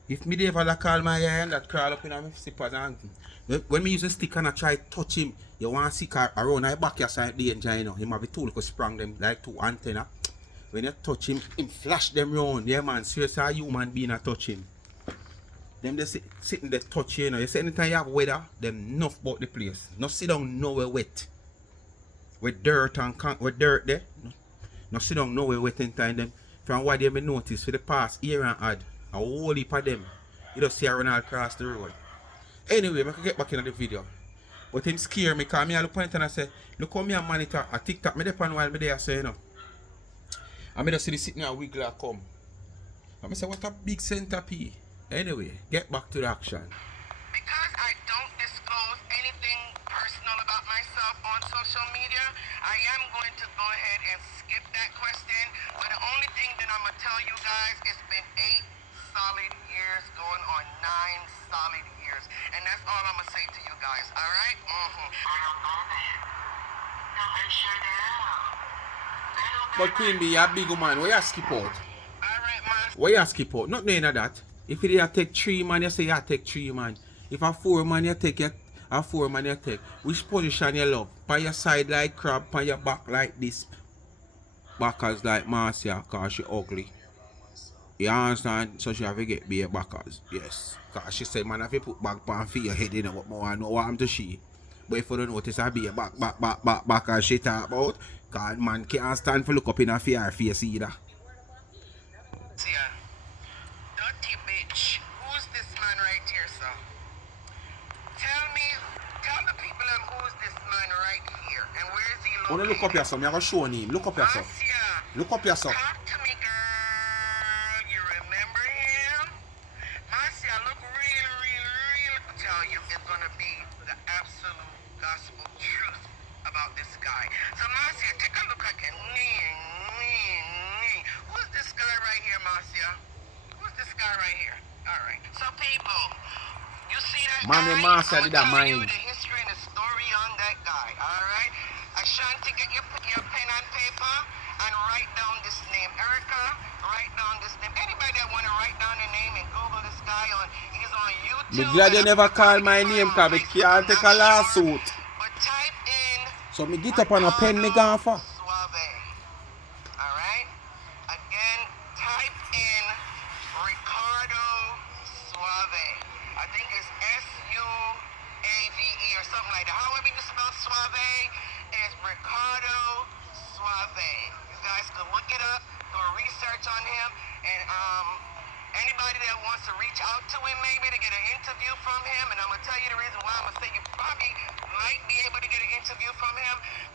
If me ever call my hand that crawl up in my slippers and when me use a stick and I try to touch him, you want to see around my back your side danger, you know. Him have a tool because sprang them like two antenna. When you touch him flash them round. Yeah man, seriously a human being a touch him. Them just sitting there touch you know. You see anytime you have weather, them enough about the place. No sit down nowhere wet. With dirt and with dirt there. No sit down nowhere wet in time them. From what they may notice for the past year and odd, a whole heap of them. You just see her run all across the road. Anyway, I can get back into the video. But him scare me because me I look point and I say, look how me a monitor a TikTok me depend while me there say you know. And me just see the sitting a wiggler come. And I say what a big centipede. Anyway, get back to the action. Because I don't disclose anything personal about myself on social media, I am going to go ahead and skip that question. But the only thing that I'm going to tell you guys, it's been 8 solid years, going on 9 solid years. And that's all I'm going to say to you guys, all right? But Queen Bee, you're a big man. Why you skip out? All right, man. Why you skip out? Not knowing that. If you take 3 man, you say you take 3 man. If a 4 man, you take a 4 man, you take. Which position you love? By your side like crab, by your back like this. Backers like Marcia, because she ugly. You understand? So she have to get bare backers. Yes. Because she said, man, if you put back pan for your head, you know what more I know what I'm to she. But if you don't notice, I be a back as she talk about. Because man can't stand for look up in a fear face either. Yeah. Dirty bitch. Who's this man right here, sir? Tell the people who's this man right here and where is he located? Wanna look up yourself, I'm gonna show him. Look up yourself. Marcia, Look up yourself. talk to me, girl. You remember him? Marcia, look real. I'll tell you, it's gonna be the absolute gospel truth about this guy. So Marcia, take a look again. Who's this guy right here, Marcia? Who's this guy right here? Alright. So people, you see that Mommy guy? Marcia did that I'll tell you mind. the history and the story on that guy, alright? Ashanti, get your pen and paper and write down this name. Erica, write down this name. Anybody that want to write down the name and Google this guy he's on YouTube. Me glad you never call my name because me can't take a lawsuit. But type in So me get up on a pen me gone for. Suave. Alright? Again, type in Ricardo Suave. I think it's Suave or something like that. However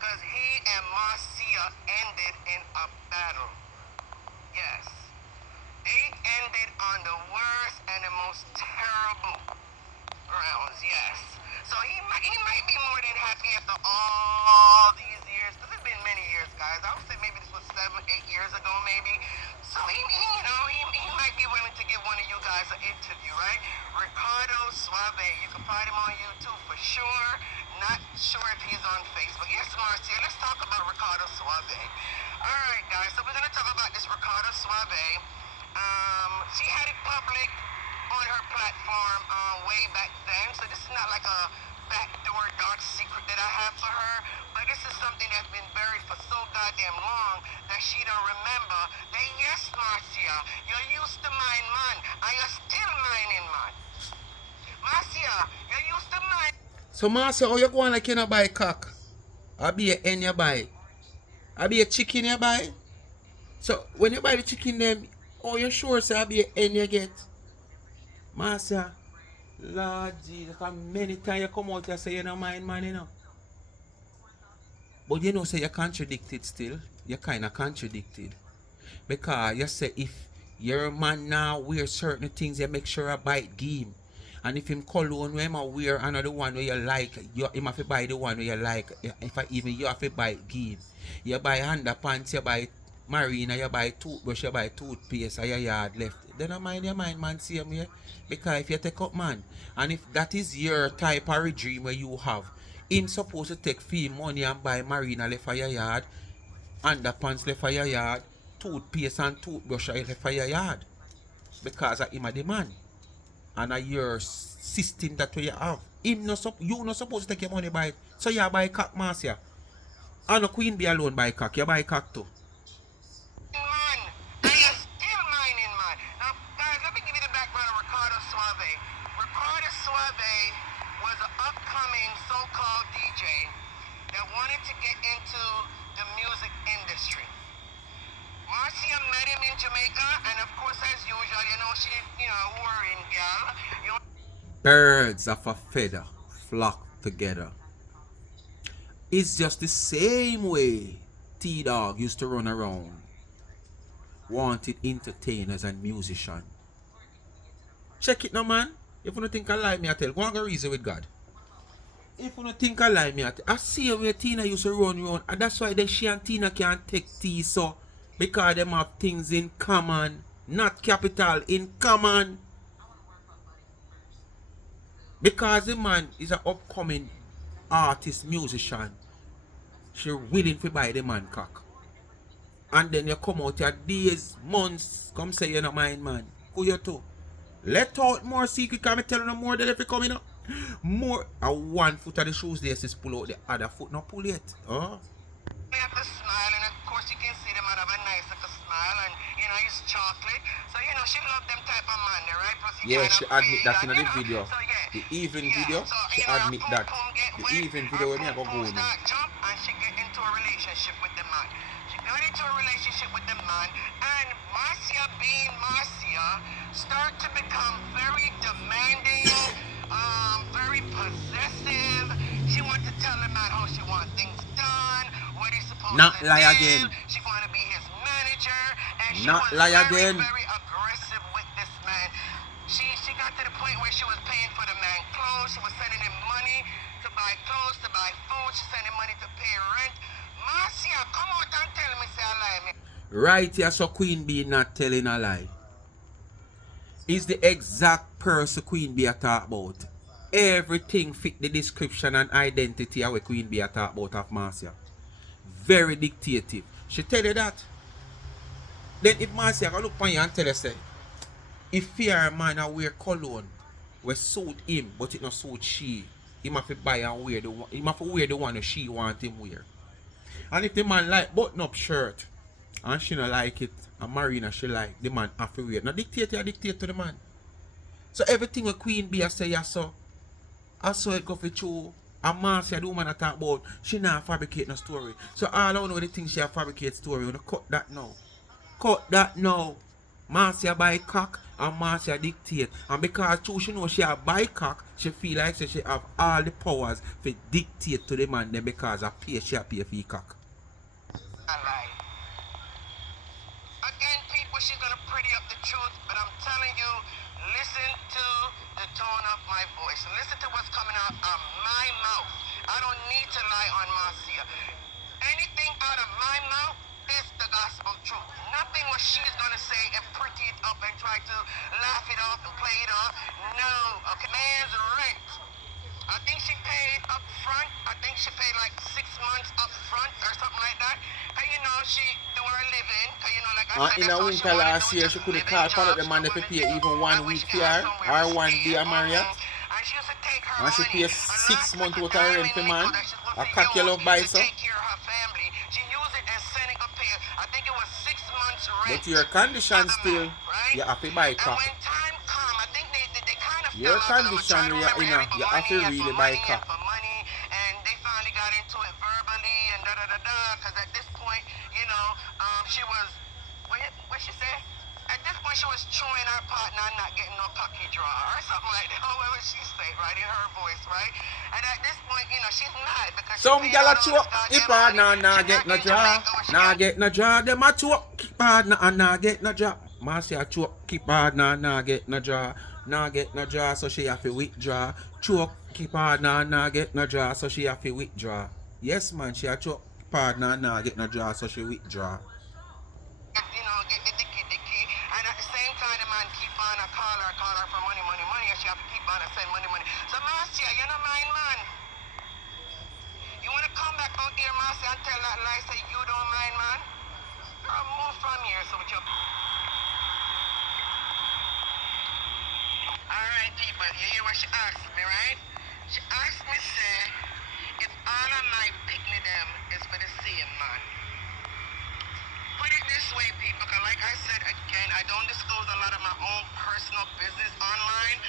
because he and Marcia ended in a battle. Yes. They ended on the worst and the most terrible grounds, yes. So he might be more than happy after all these years, because it's been many years, guys. I would say maybe this was 7, 8 years ago, maybe. So he might be willing to give one of you guys an interview, right? Ricardo Suave. You can find him on YouTube for sure. Not sure if he's on Facebook. Yes, Marcia, let's talk about Ricardo Suave. All right, guys, so we're going to talk about this Ricardo Suave. She had it public on her platform way back then, so this is not like a backdoor dark secret that I have for her, but this is something that's been buried for so goddamn long that she don't remember that. Yes, Marcia, you used to mine man, and you're still mining man. Marcia, you used to mine. So Marcia, how you going like you not buy cock? I be a hen you buy. I be a chicken you buy. So when you buy the chicken them, oh you sure say I be a hen you get? Marcia, Lord Jesus, how many times you come out and say you don't mind man, you know. But you know say you contradicted still. You kinda contradicted. Because you say if your man now wear certain things, you make sure I bite game. And if him cologne when him wear another one where you like, you him have to buy the one where you like. If I even you have to buy game. You buy underpants, you buy marina, you buy toothbrush, you buy toothpaste, and your yard left. Then I mind your mind, man, same way. Because if you take up man, and if that is your type of dream where you have, him supposed to take fee money and buy marina left for your yard, underpants left for your yard, toothpaste and toothbrush left for your yard. Because of him a the man. And a your system that you have. Him no you not supposed to take your money by it. So you buy cock, Marcia. And the queen be alone buy cock. You buy cock too. Man, and you're still mining man. Now, guys, let me give you the background of Ricardo Suave. Ricardo Suave was an upcoming so-called DJ that wanted to get into the music industry. Marcia met him in Jamaica, and of course, as usual, she, worrying gal. Birds of a feather flock together. It's just the same way T-Dog used to run around, wanted entertainers and musicians. Check it now, man. If you don't think I lie, me I tell. Go and go reason with God. If you don't think I lie, me I tell. I see where Tina used to run around, and that's why she and Tina can't take tea, so because them have things in common, not capital, in common. Because the man is an upcoming artist, musician, she willing to buy the man cock. And then you come out your days, months, come say you don't mind man. Who you too? Let out more secret, because I tell you no more than if you coming up. More, one foot of the shoes there says pull out, the other foot not pull it. Oh. They have to smile, and of course you can see them have a nice little smile, and it's chocolate. So she love them type of man, right? Plus, yeah, she admit that in the video. So, yeah. The even video, so, she admit that. The even video when me go now. now. Jump, and she get into a relationship with the man. She got into a relationship with the man, and Marcia, being Marcia, start to become very demanding, very possessive. She wants to tell the man how she wants things done, what he's supposed Not to lie do. again. She want to be his manager, and she Not was lie very, again. very aggressive with this man. She got to the point where she was paying for the man clothes. She was sending him money to buy clothes, to buy food. She sending money to pay rent. Marcia, come out and tell me, say I lie, me. Right here, so Queen Bee not telling a lie. Is the exact person Queen Bee talk about. Everything fit the description and identity of what Queen Bee talk about of Marcia. Very dictative. She tell you that. Then if Marcia can look on you and tell you, say, if fear man a wear cologne, we suit him, but it not suit she, he have to buy and wear the one. He have to wear the one that she want him wear. And if the man like button up shirt, and she not like it, and Marina she like, the man have to wear. Now dictate to the man. So everything with Queen Bee I say, I saw it go for true. And Marcia, the woman I talk about, she not fabricate no story. So all I know the things she fabricate story, we cut that now. Cut that now. Marcia buy cock and Marcia dictate. And because true she know she a buy cock, she feel like she have all the powers to dictate to the man then because she a pay for the cock. Again, people, she's gonna pretty up the truth, but I'm telling you, listen to the tone of my voice. Listen to what's coming out of my mouth. I don't need to lie on Marcia. Anything out of my mouth is the gospel truth. Nothing what she's gonna say and pretty it up and try to laugh it off and play it off. No, okay, man's rent. I think she paid up front. I think she paid like 6 months up front or something like that. And you know, she do her living. You know, like I said, in a winter last year, she could have called part of the man if he pay even 1 week for her or 1 day a Marriott. And she used to take her And she money. pay 6 months worth of rent for man. A cock you love buy so. Take care of her family. She used it and sent it up here. I think it was 6 months rent. But your condition still, right? you have to buy cock. And when time come, I think they kind of Your condition, you have to really buy cock. Money, and they finally got into it verbally and because at this point, you know, she was, what she say? At this point, she was chewing her partner and not getting no cocky draw or something like that. However she say, right, in her voice, right? And at this point, you know, she's mad because some gal a chew the partner and not get no draw. Not get no draw. Them a chew partner and not get no draw. Marcia chew partner and not get no draw. Not get no draw, so she have to withdraw. Choke partner and not get no draw, so she have to withdraw. Yes, man, she a choke partner and not get no draw, so she withdraw. You know, get the dicky. And at the same time, the man keep on a call her for money, and she have to keep on and send money. So, Marcia, you don't mind, man? You want to come back out here, Marcia, and tell that lie, say you don't mind, man? Girl, move from here, so with your... Alright, people, you hear what she asked me, right? She asked me, say, if all of my picnic them is for the same man. Put it this way, people, because like I said again, I don't disclose a lot of my own personal business online,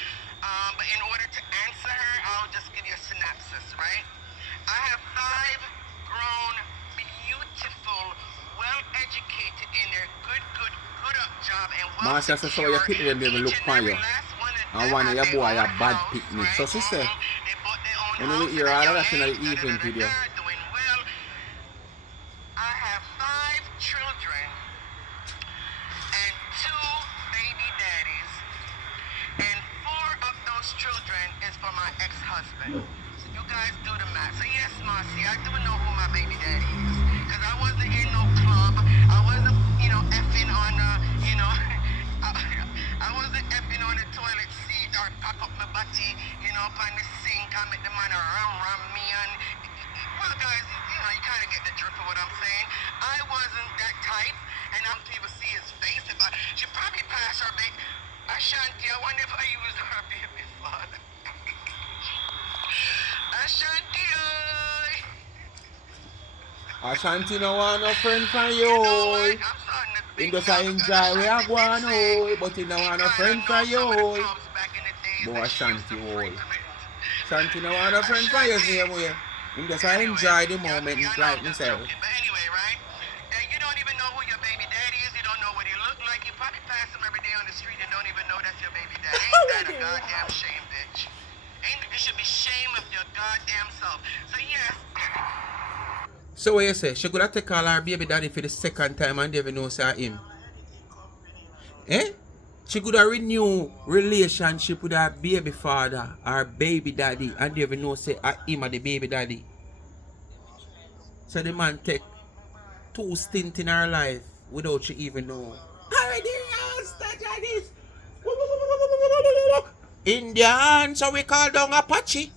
but in order to answer her, I'll just give you a synopsis, right? I have 5 grown, beautiful, well-educated in their good up job and Marcia says, so you pick them, they will look for you. And one of your boy a bad picnic. So she said, when you hear all of that in the evening video. I have 5 children and 2 baby daddies, and 4 of those children is for my ex-husband. So you guys do the math. So yes, Marcia, I do know who my baby daddy is, because I wasn't in no club. I wasn't, you know, effing on, you know, I wasn't effing on the toilet seat or pack up my body, you know, up on the sink and make the man ram me and... Well, guys, you know, you kind of get the drift of what I'm saying. I wasn't that type, and I'm people see his face. If she probably passed her baby. Ashanti, I wonder if I used her baby father. Ashanti, Ashanti no want no friend from you. You know what? I'm starting to He think just now, enjoy because where I go on, Ashanti but he no want no kinda friend know from some of the you. clubs back in the days Boy, that she used Ashanti, to boy. frequent. Ashanti no want no friend from you, same way. He just enjoy the moment like myself. But anyway, right? You don't even know who your baby daddy is. You don't know what he look like. You probably pass him every day on the street and don't even know that's your baby daddy. Ain't that a goddamn shame, bitch? You should be ashamed of your goddamn self. So yes. So what you say? She could have take all her baby daddy for the second time and never know say him. Eh? She could have renew relationship with her baby father or baby daddy and never know say him or the baby daddy. So the man take 2 stints in her life without she even know. Already this. Indian, so we call down Apache.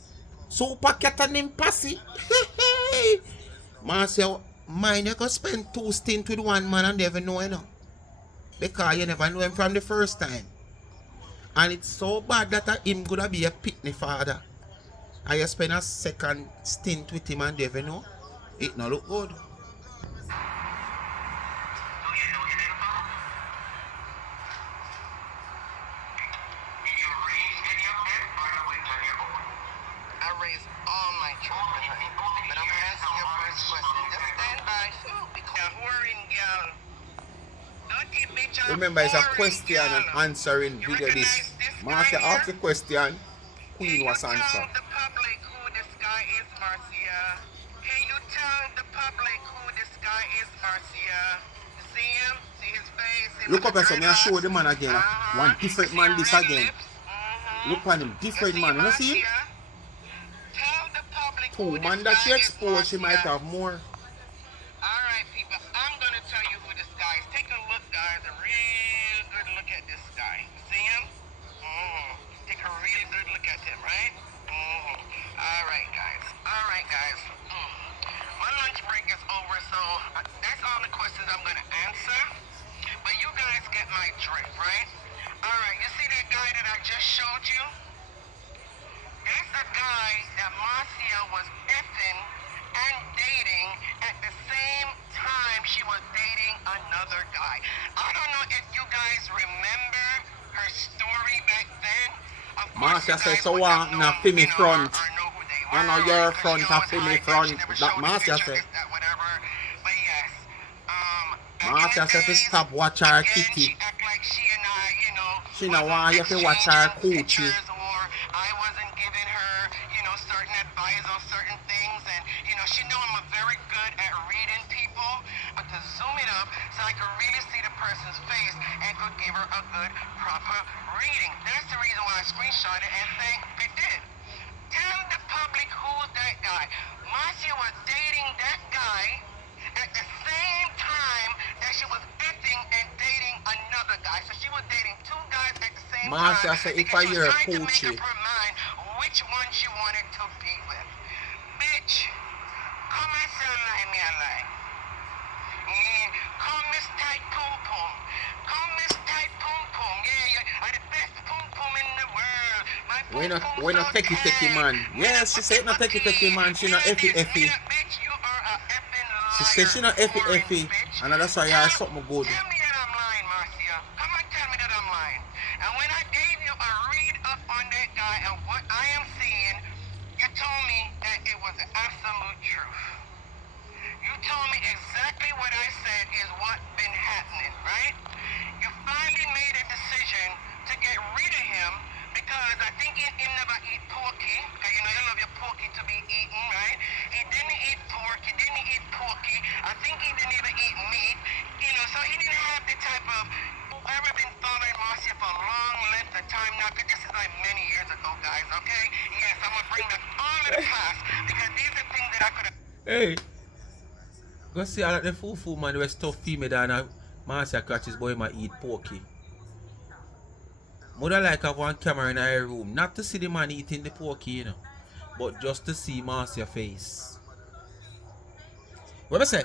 Super cat and him posse. Marcia, mine you can spend 2 stints with one man and never know, you know. Because you never know him from the first time. And it's so bad that him gonna be a picnic father. And you spend a second stint with him and never know. It no look good. I raise all my children, honey. But I'm gonna answer your first question. Just stand by. Yeah, whoring girl. Lucky bitch, I'm Remember, it's a foreign, question and girl. answering You video. This recognize this Marcia guy asked the here? question, Can Queen you was tell answer. the public who this guy is, Marcia? Can you tell the public who this guy is, Marcia? You see him? See his face? See Look with up the here, so me I show the man dreadlocks? again. One You different see man this red again. lips? Look on him, You different see man. You know see him? Marcia? Tell the public who Two this man that she guy is, exposed, she might Marcia. have more. Alright, people, I'm gonna tell you who this guy is. Take a look, guys, a real good look at this guy. See him? Take a real good look at him, right? Alright, guys. Alright, guys. My lunch break is over, so that's all the questions I'm gonna answer. But you guys get my drift, right? Alright, you see that guy that I just showed you? That's the guy that Marcia was effing and dating at the same time she was dating another guy. I don't know if you guys remember her story back then. Of course, Marcia you said, guys so would have want na known, fi me you know, front. or know who they You know were, your because front she a always fi me hid them, front. she never That showed the Marcia picture, said. this, that, whatever. But yes, back in Marcia the said to days, stop watch her again, kitty. she act like she and I, you know, She no wasn't want you to watch her exchanging coochie. pictures, or I wasn't giving her, you know, certain advice on certain things, and you know, she know I'm very good at reading people, but to zoom it up so I could really see the person's face and could give her a good, proper reading. That's the reason why I screenshot it and think it did. Tell the public who's that guy. Marcia was dating that guy at the same time that she was acting and dating another guy. So she was dating two guys at the same Marcia time said, if because I she hear was a trying to make coochie. up her mind which one she wanted to be with. Bitch, come and say lie me a lie. Come Miss Tight Pum Pum. Come Miss Tight Pum Pum. Yeah, I'm the best pum pum in the world. My pum We pum not so take it, tight. man. Yes, she said not take it, man. She not effie. Bitch, you are a effing liar. She said she not effie. Bitch. And that's why you are something good. Tell me that I'm lying, Marcia. Come and tell me that I'm lying. And when I gave you a read up on that guy and what I am seeing, you told me that it was the absolute truth. You told me exactly what I said is what been happening, right? You finally made a decision to get rid of him because I think he never eat porky. Because you know you love your porky to be eaten, right? He didn't eat pork, he didn't eat porky. I think he didn't even eat meat. You know, so he didn't have the type of whoever been following Marcia for a long length of time now, because this is like many years ago, guys, okay? Yes, I'm gonna bring back all of the past because these are things that I could have. Hey. Go see all the fufu man who stuff female than a Marcia catches boy might eat porky. Mother like have one camera in her room, not to see the man eating the porky, you know, but just to see Marcia's face. What I say?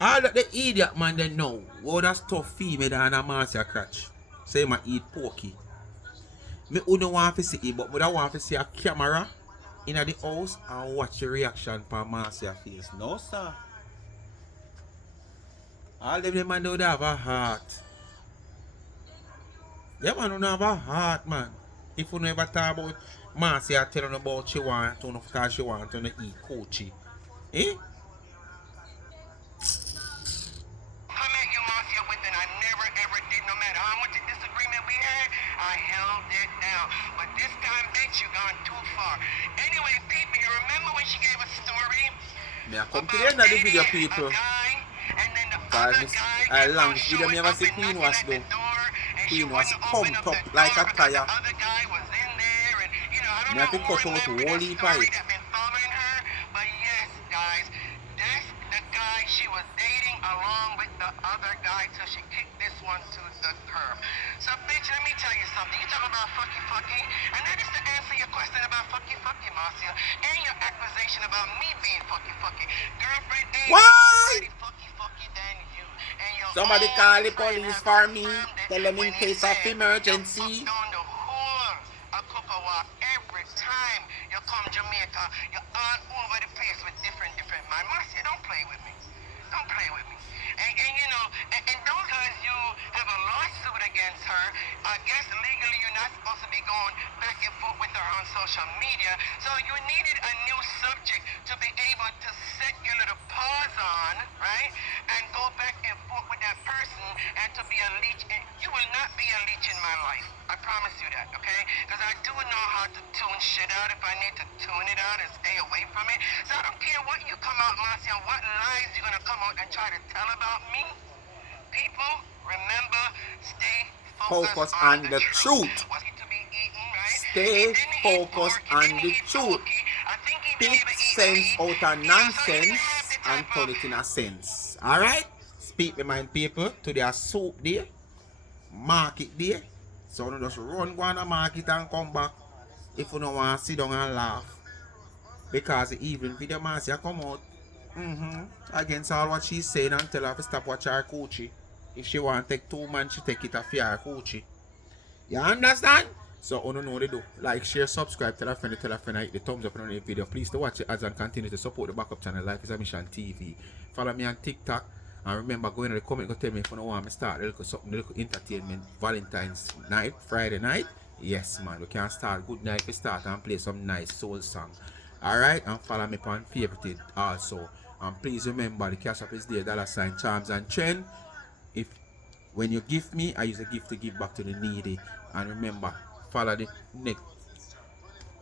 All that the idiot man they know, what that stuff female than a Marcia catch. Say might eat porky. Me wouldn't want to see it, but I want to see a camera in the house and watch the reaction for Marcia's face. No, sir. All them man don't have a heart. Them man don't have a heart, man. If you never talk about Marcia telling about she want to, because she want to eat coochie. Eh? I met you, Marcia, with it. I never ever did, no matter how much of disagreement we had, I held it down. But this time, bitch, you gone too far. Anyway, people, you remember when she gave a story? Me I come to the end of the video, people. I long video me ever see Queen was though. Queen was pumped up like a tire. Me have to cut out whole heap of it. But yes, guys, that's the guy she was dating along with the other guy till she kicked this one to the curb. So, bitch, let me tell you something. You talk about fucky, and that is to answer your question about fucky, Marcia, and your accusation about me being fucky. Girlfriend ain't Why? fucky than you. And your Somebody own call the friend police has for me. confirmed it Tell them when in he case of said emergency. you fucked on the whole of Cocoa every time you come Jamaica. You're all over the place with different man. Marcia, don't play with me. Don't play with me. And you know, and those guys, you have a lawsuit against her. I guess legally you're not supposed to be going back and forth with her on social media. So you needed a new subject to be able to set your little pause on, right? And go back and forth with that person lies you're gonna come out and try to tell about me? People, remember, stay Focus on the truth. What's to be eaten, right? Stay focused on the truth. Pick sense out of nonsense and turn it in a sense. Alright? Speak my mind, people. Today a soup day, market day. So you just run go on the market and come back if you don't want to sit down and laugh. Because the evening video Marcia come out against all what she's saying and tell her to stop watch her coochie. If she want to take 2 months, she take it off her coochie. You understand? So you know what they do. Like, share, subscribe, tell a friend, hit the thumbs up on the video. Please to watch it as and continue to support the backup channel Life is a Mission TV. Follow me on TikTok. And remember, go in the comment, go tell me if you don't want me to start a little entertainment Valentine's night, Friday night. Yes, man, we can start good night. We start and play some nice soul song. Alright, and follow me on favorite also. And please remember, the cash app is there, $ Charms and Trend. If when you give me, I use a gift to give back to the needy. And remember, follow the next.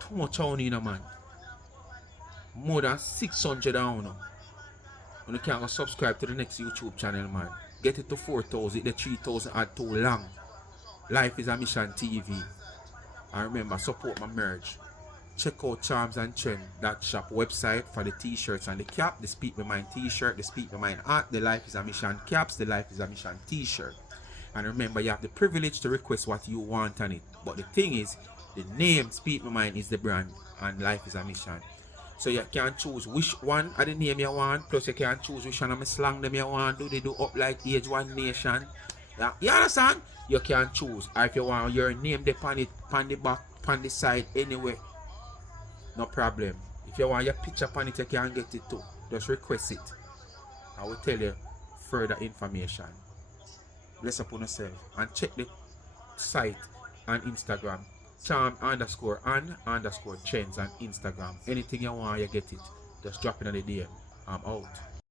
Too much on in a man. More than 600 down now. And you can't go subscribe to the next YouTube channel, man. Get it to 4,000, the 3,000 are too long. Life is a Mission TV. And remember, support my merch. Check out Charms and Trend, that shop website for the t-shirts and the cap, the Speak My Mind t-shirt, the Speak My Mind art, the Life is a Mission caps, the Life is a Mission t-shirt. And remember, you have the privilege to request what you want on it. But the thing is, the name Speak My Mind is the brand and Life is a Mission. So you can choose which one of the name you want, plus you can choose which one of my slang them you want. Do they do up like Age One Nation? Yeah, you understand? You can choose. Or if you want your name on it, on the back, on the side, anywhere. No problem. If you want your picture on it, you can get it too. Just request it. I will tell you further information. Bless upon yourself. And check the site on Instagram. Charm_and_trends on Instagram. Anything you want, you get it. Just drop it on the DM. I'm out.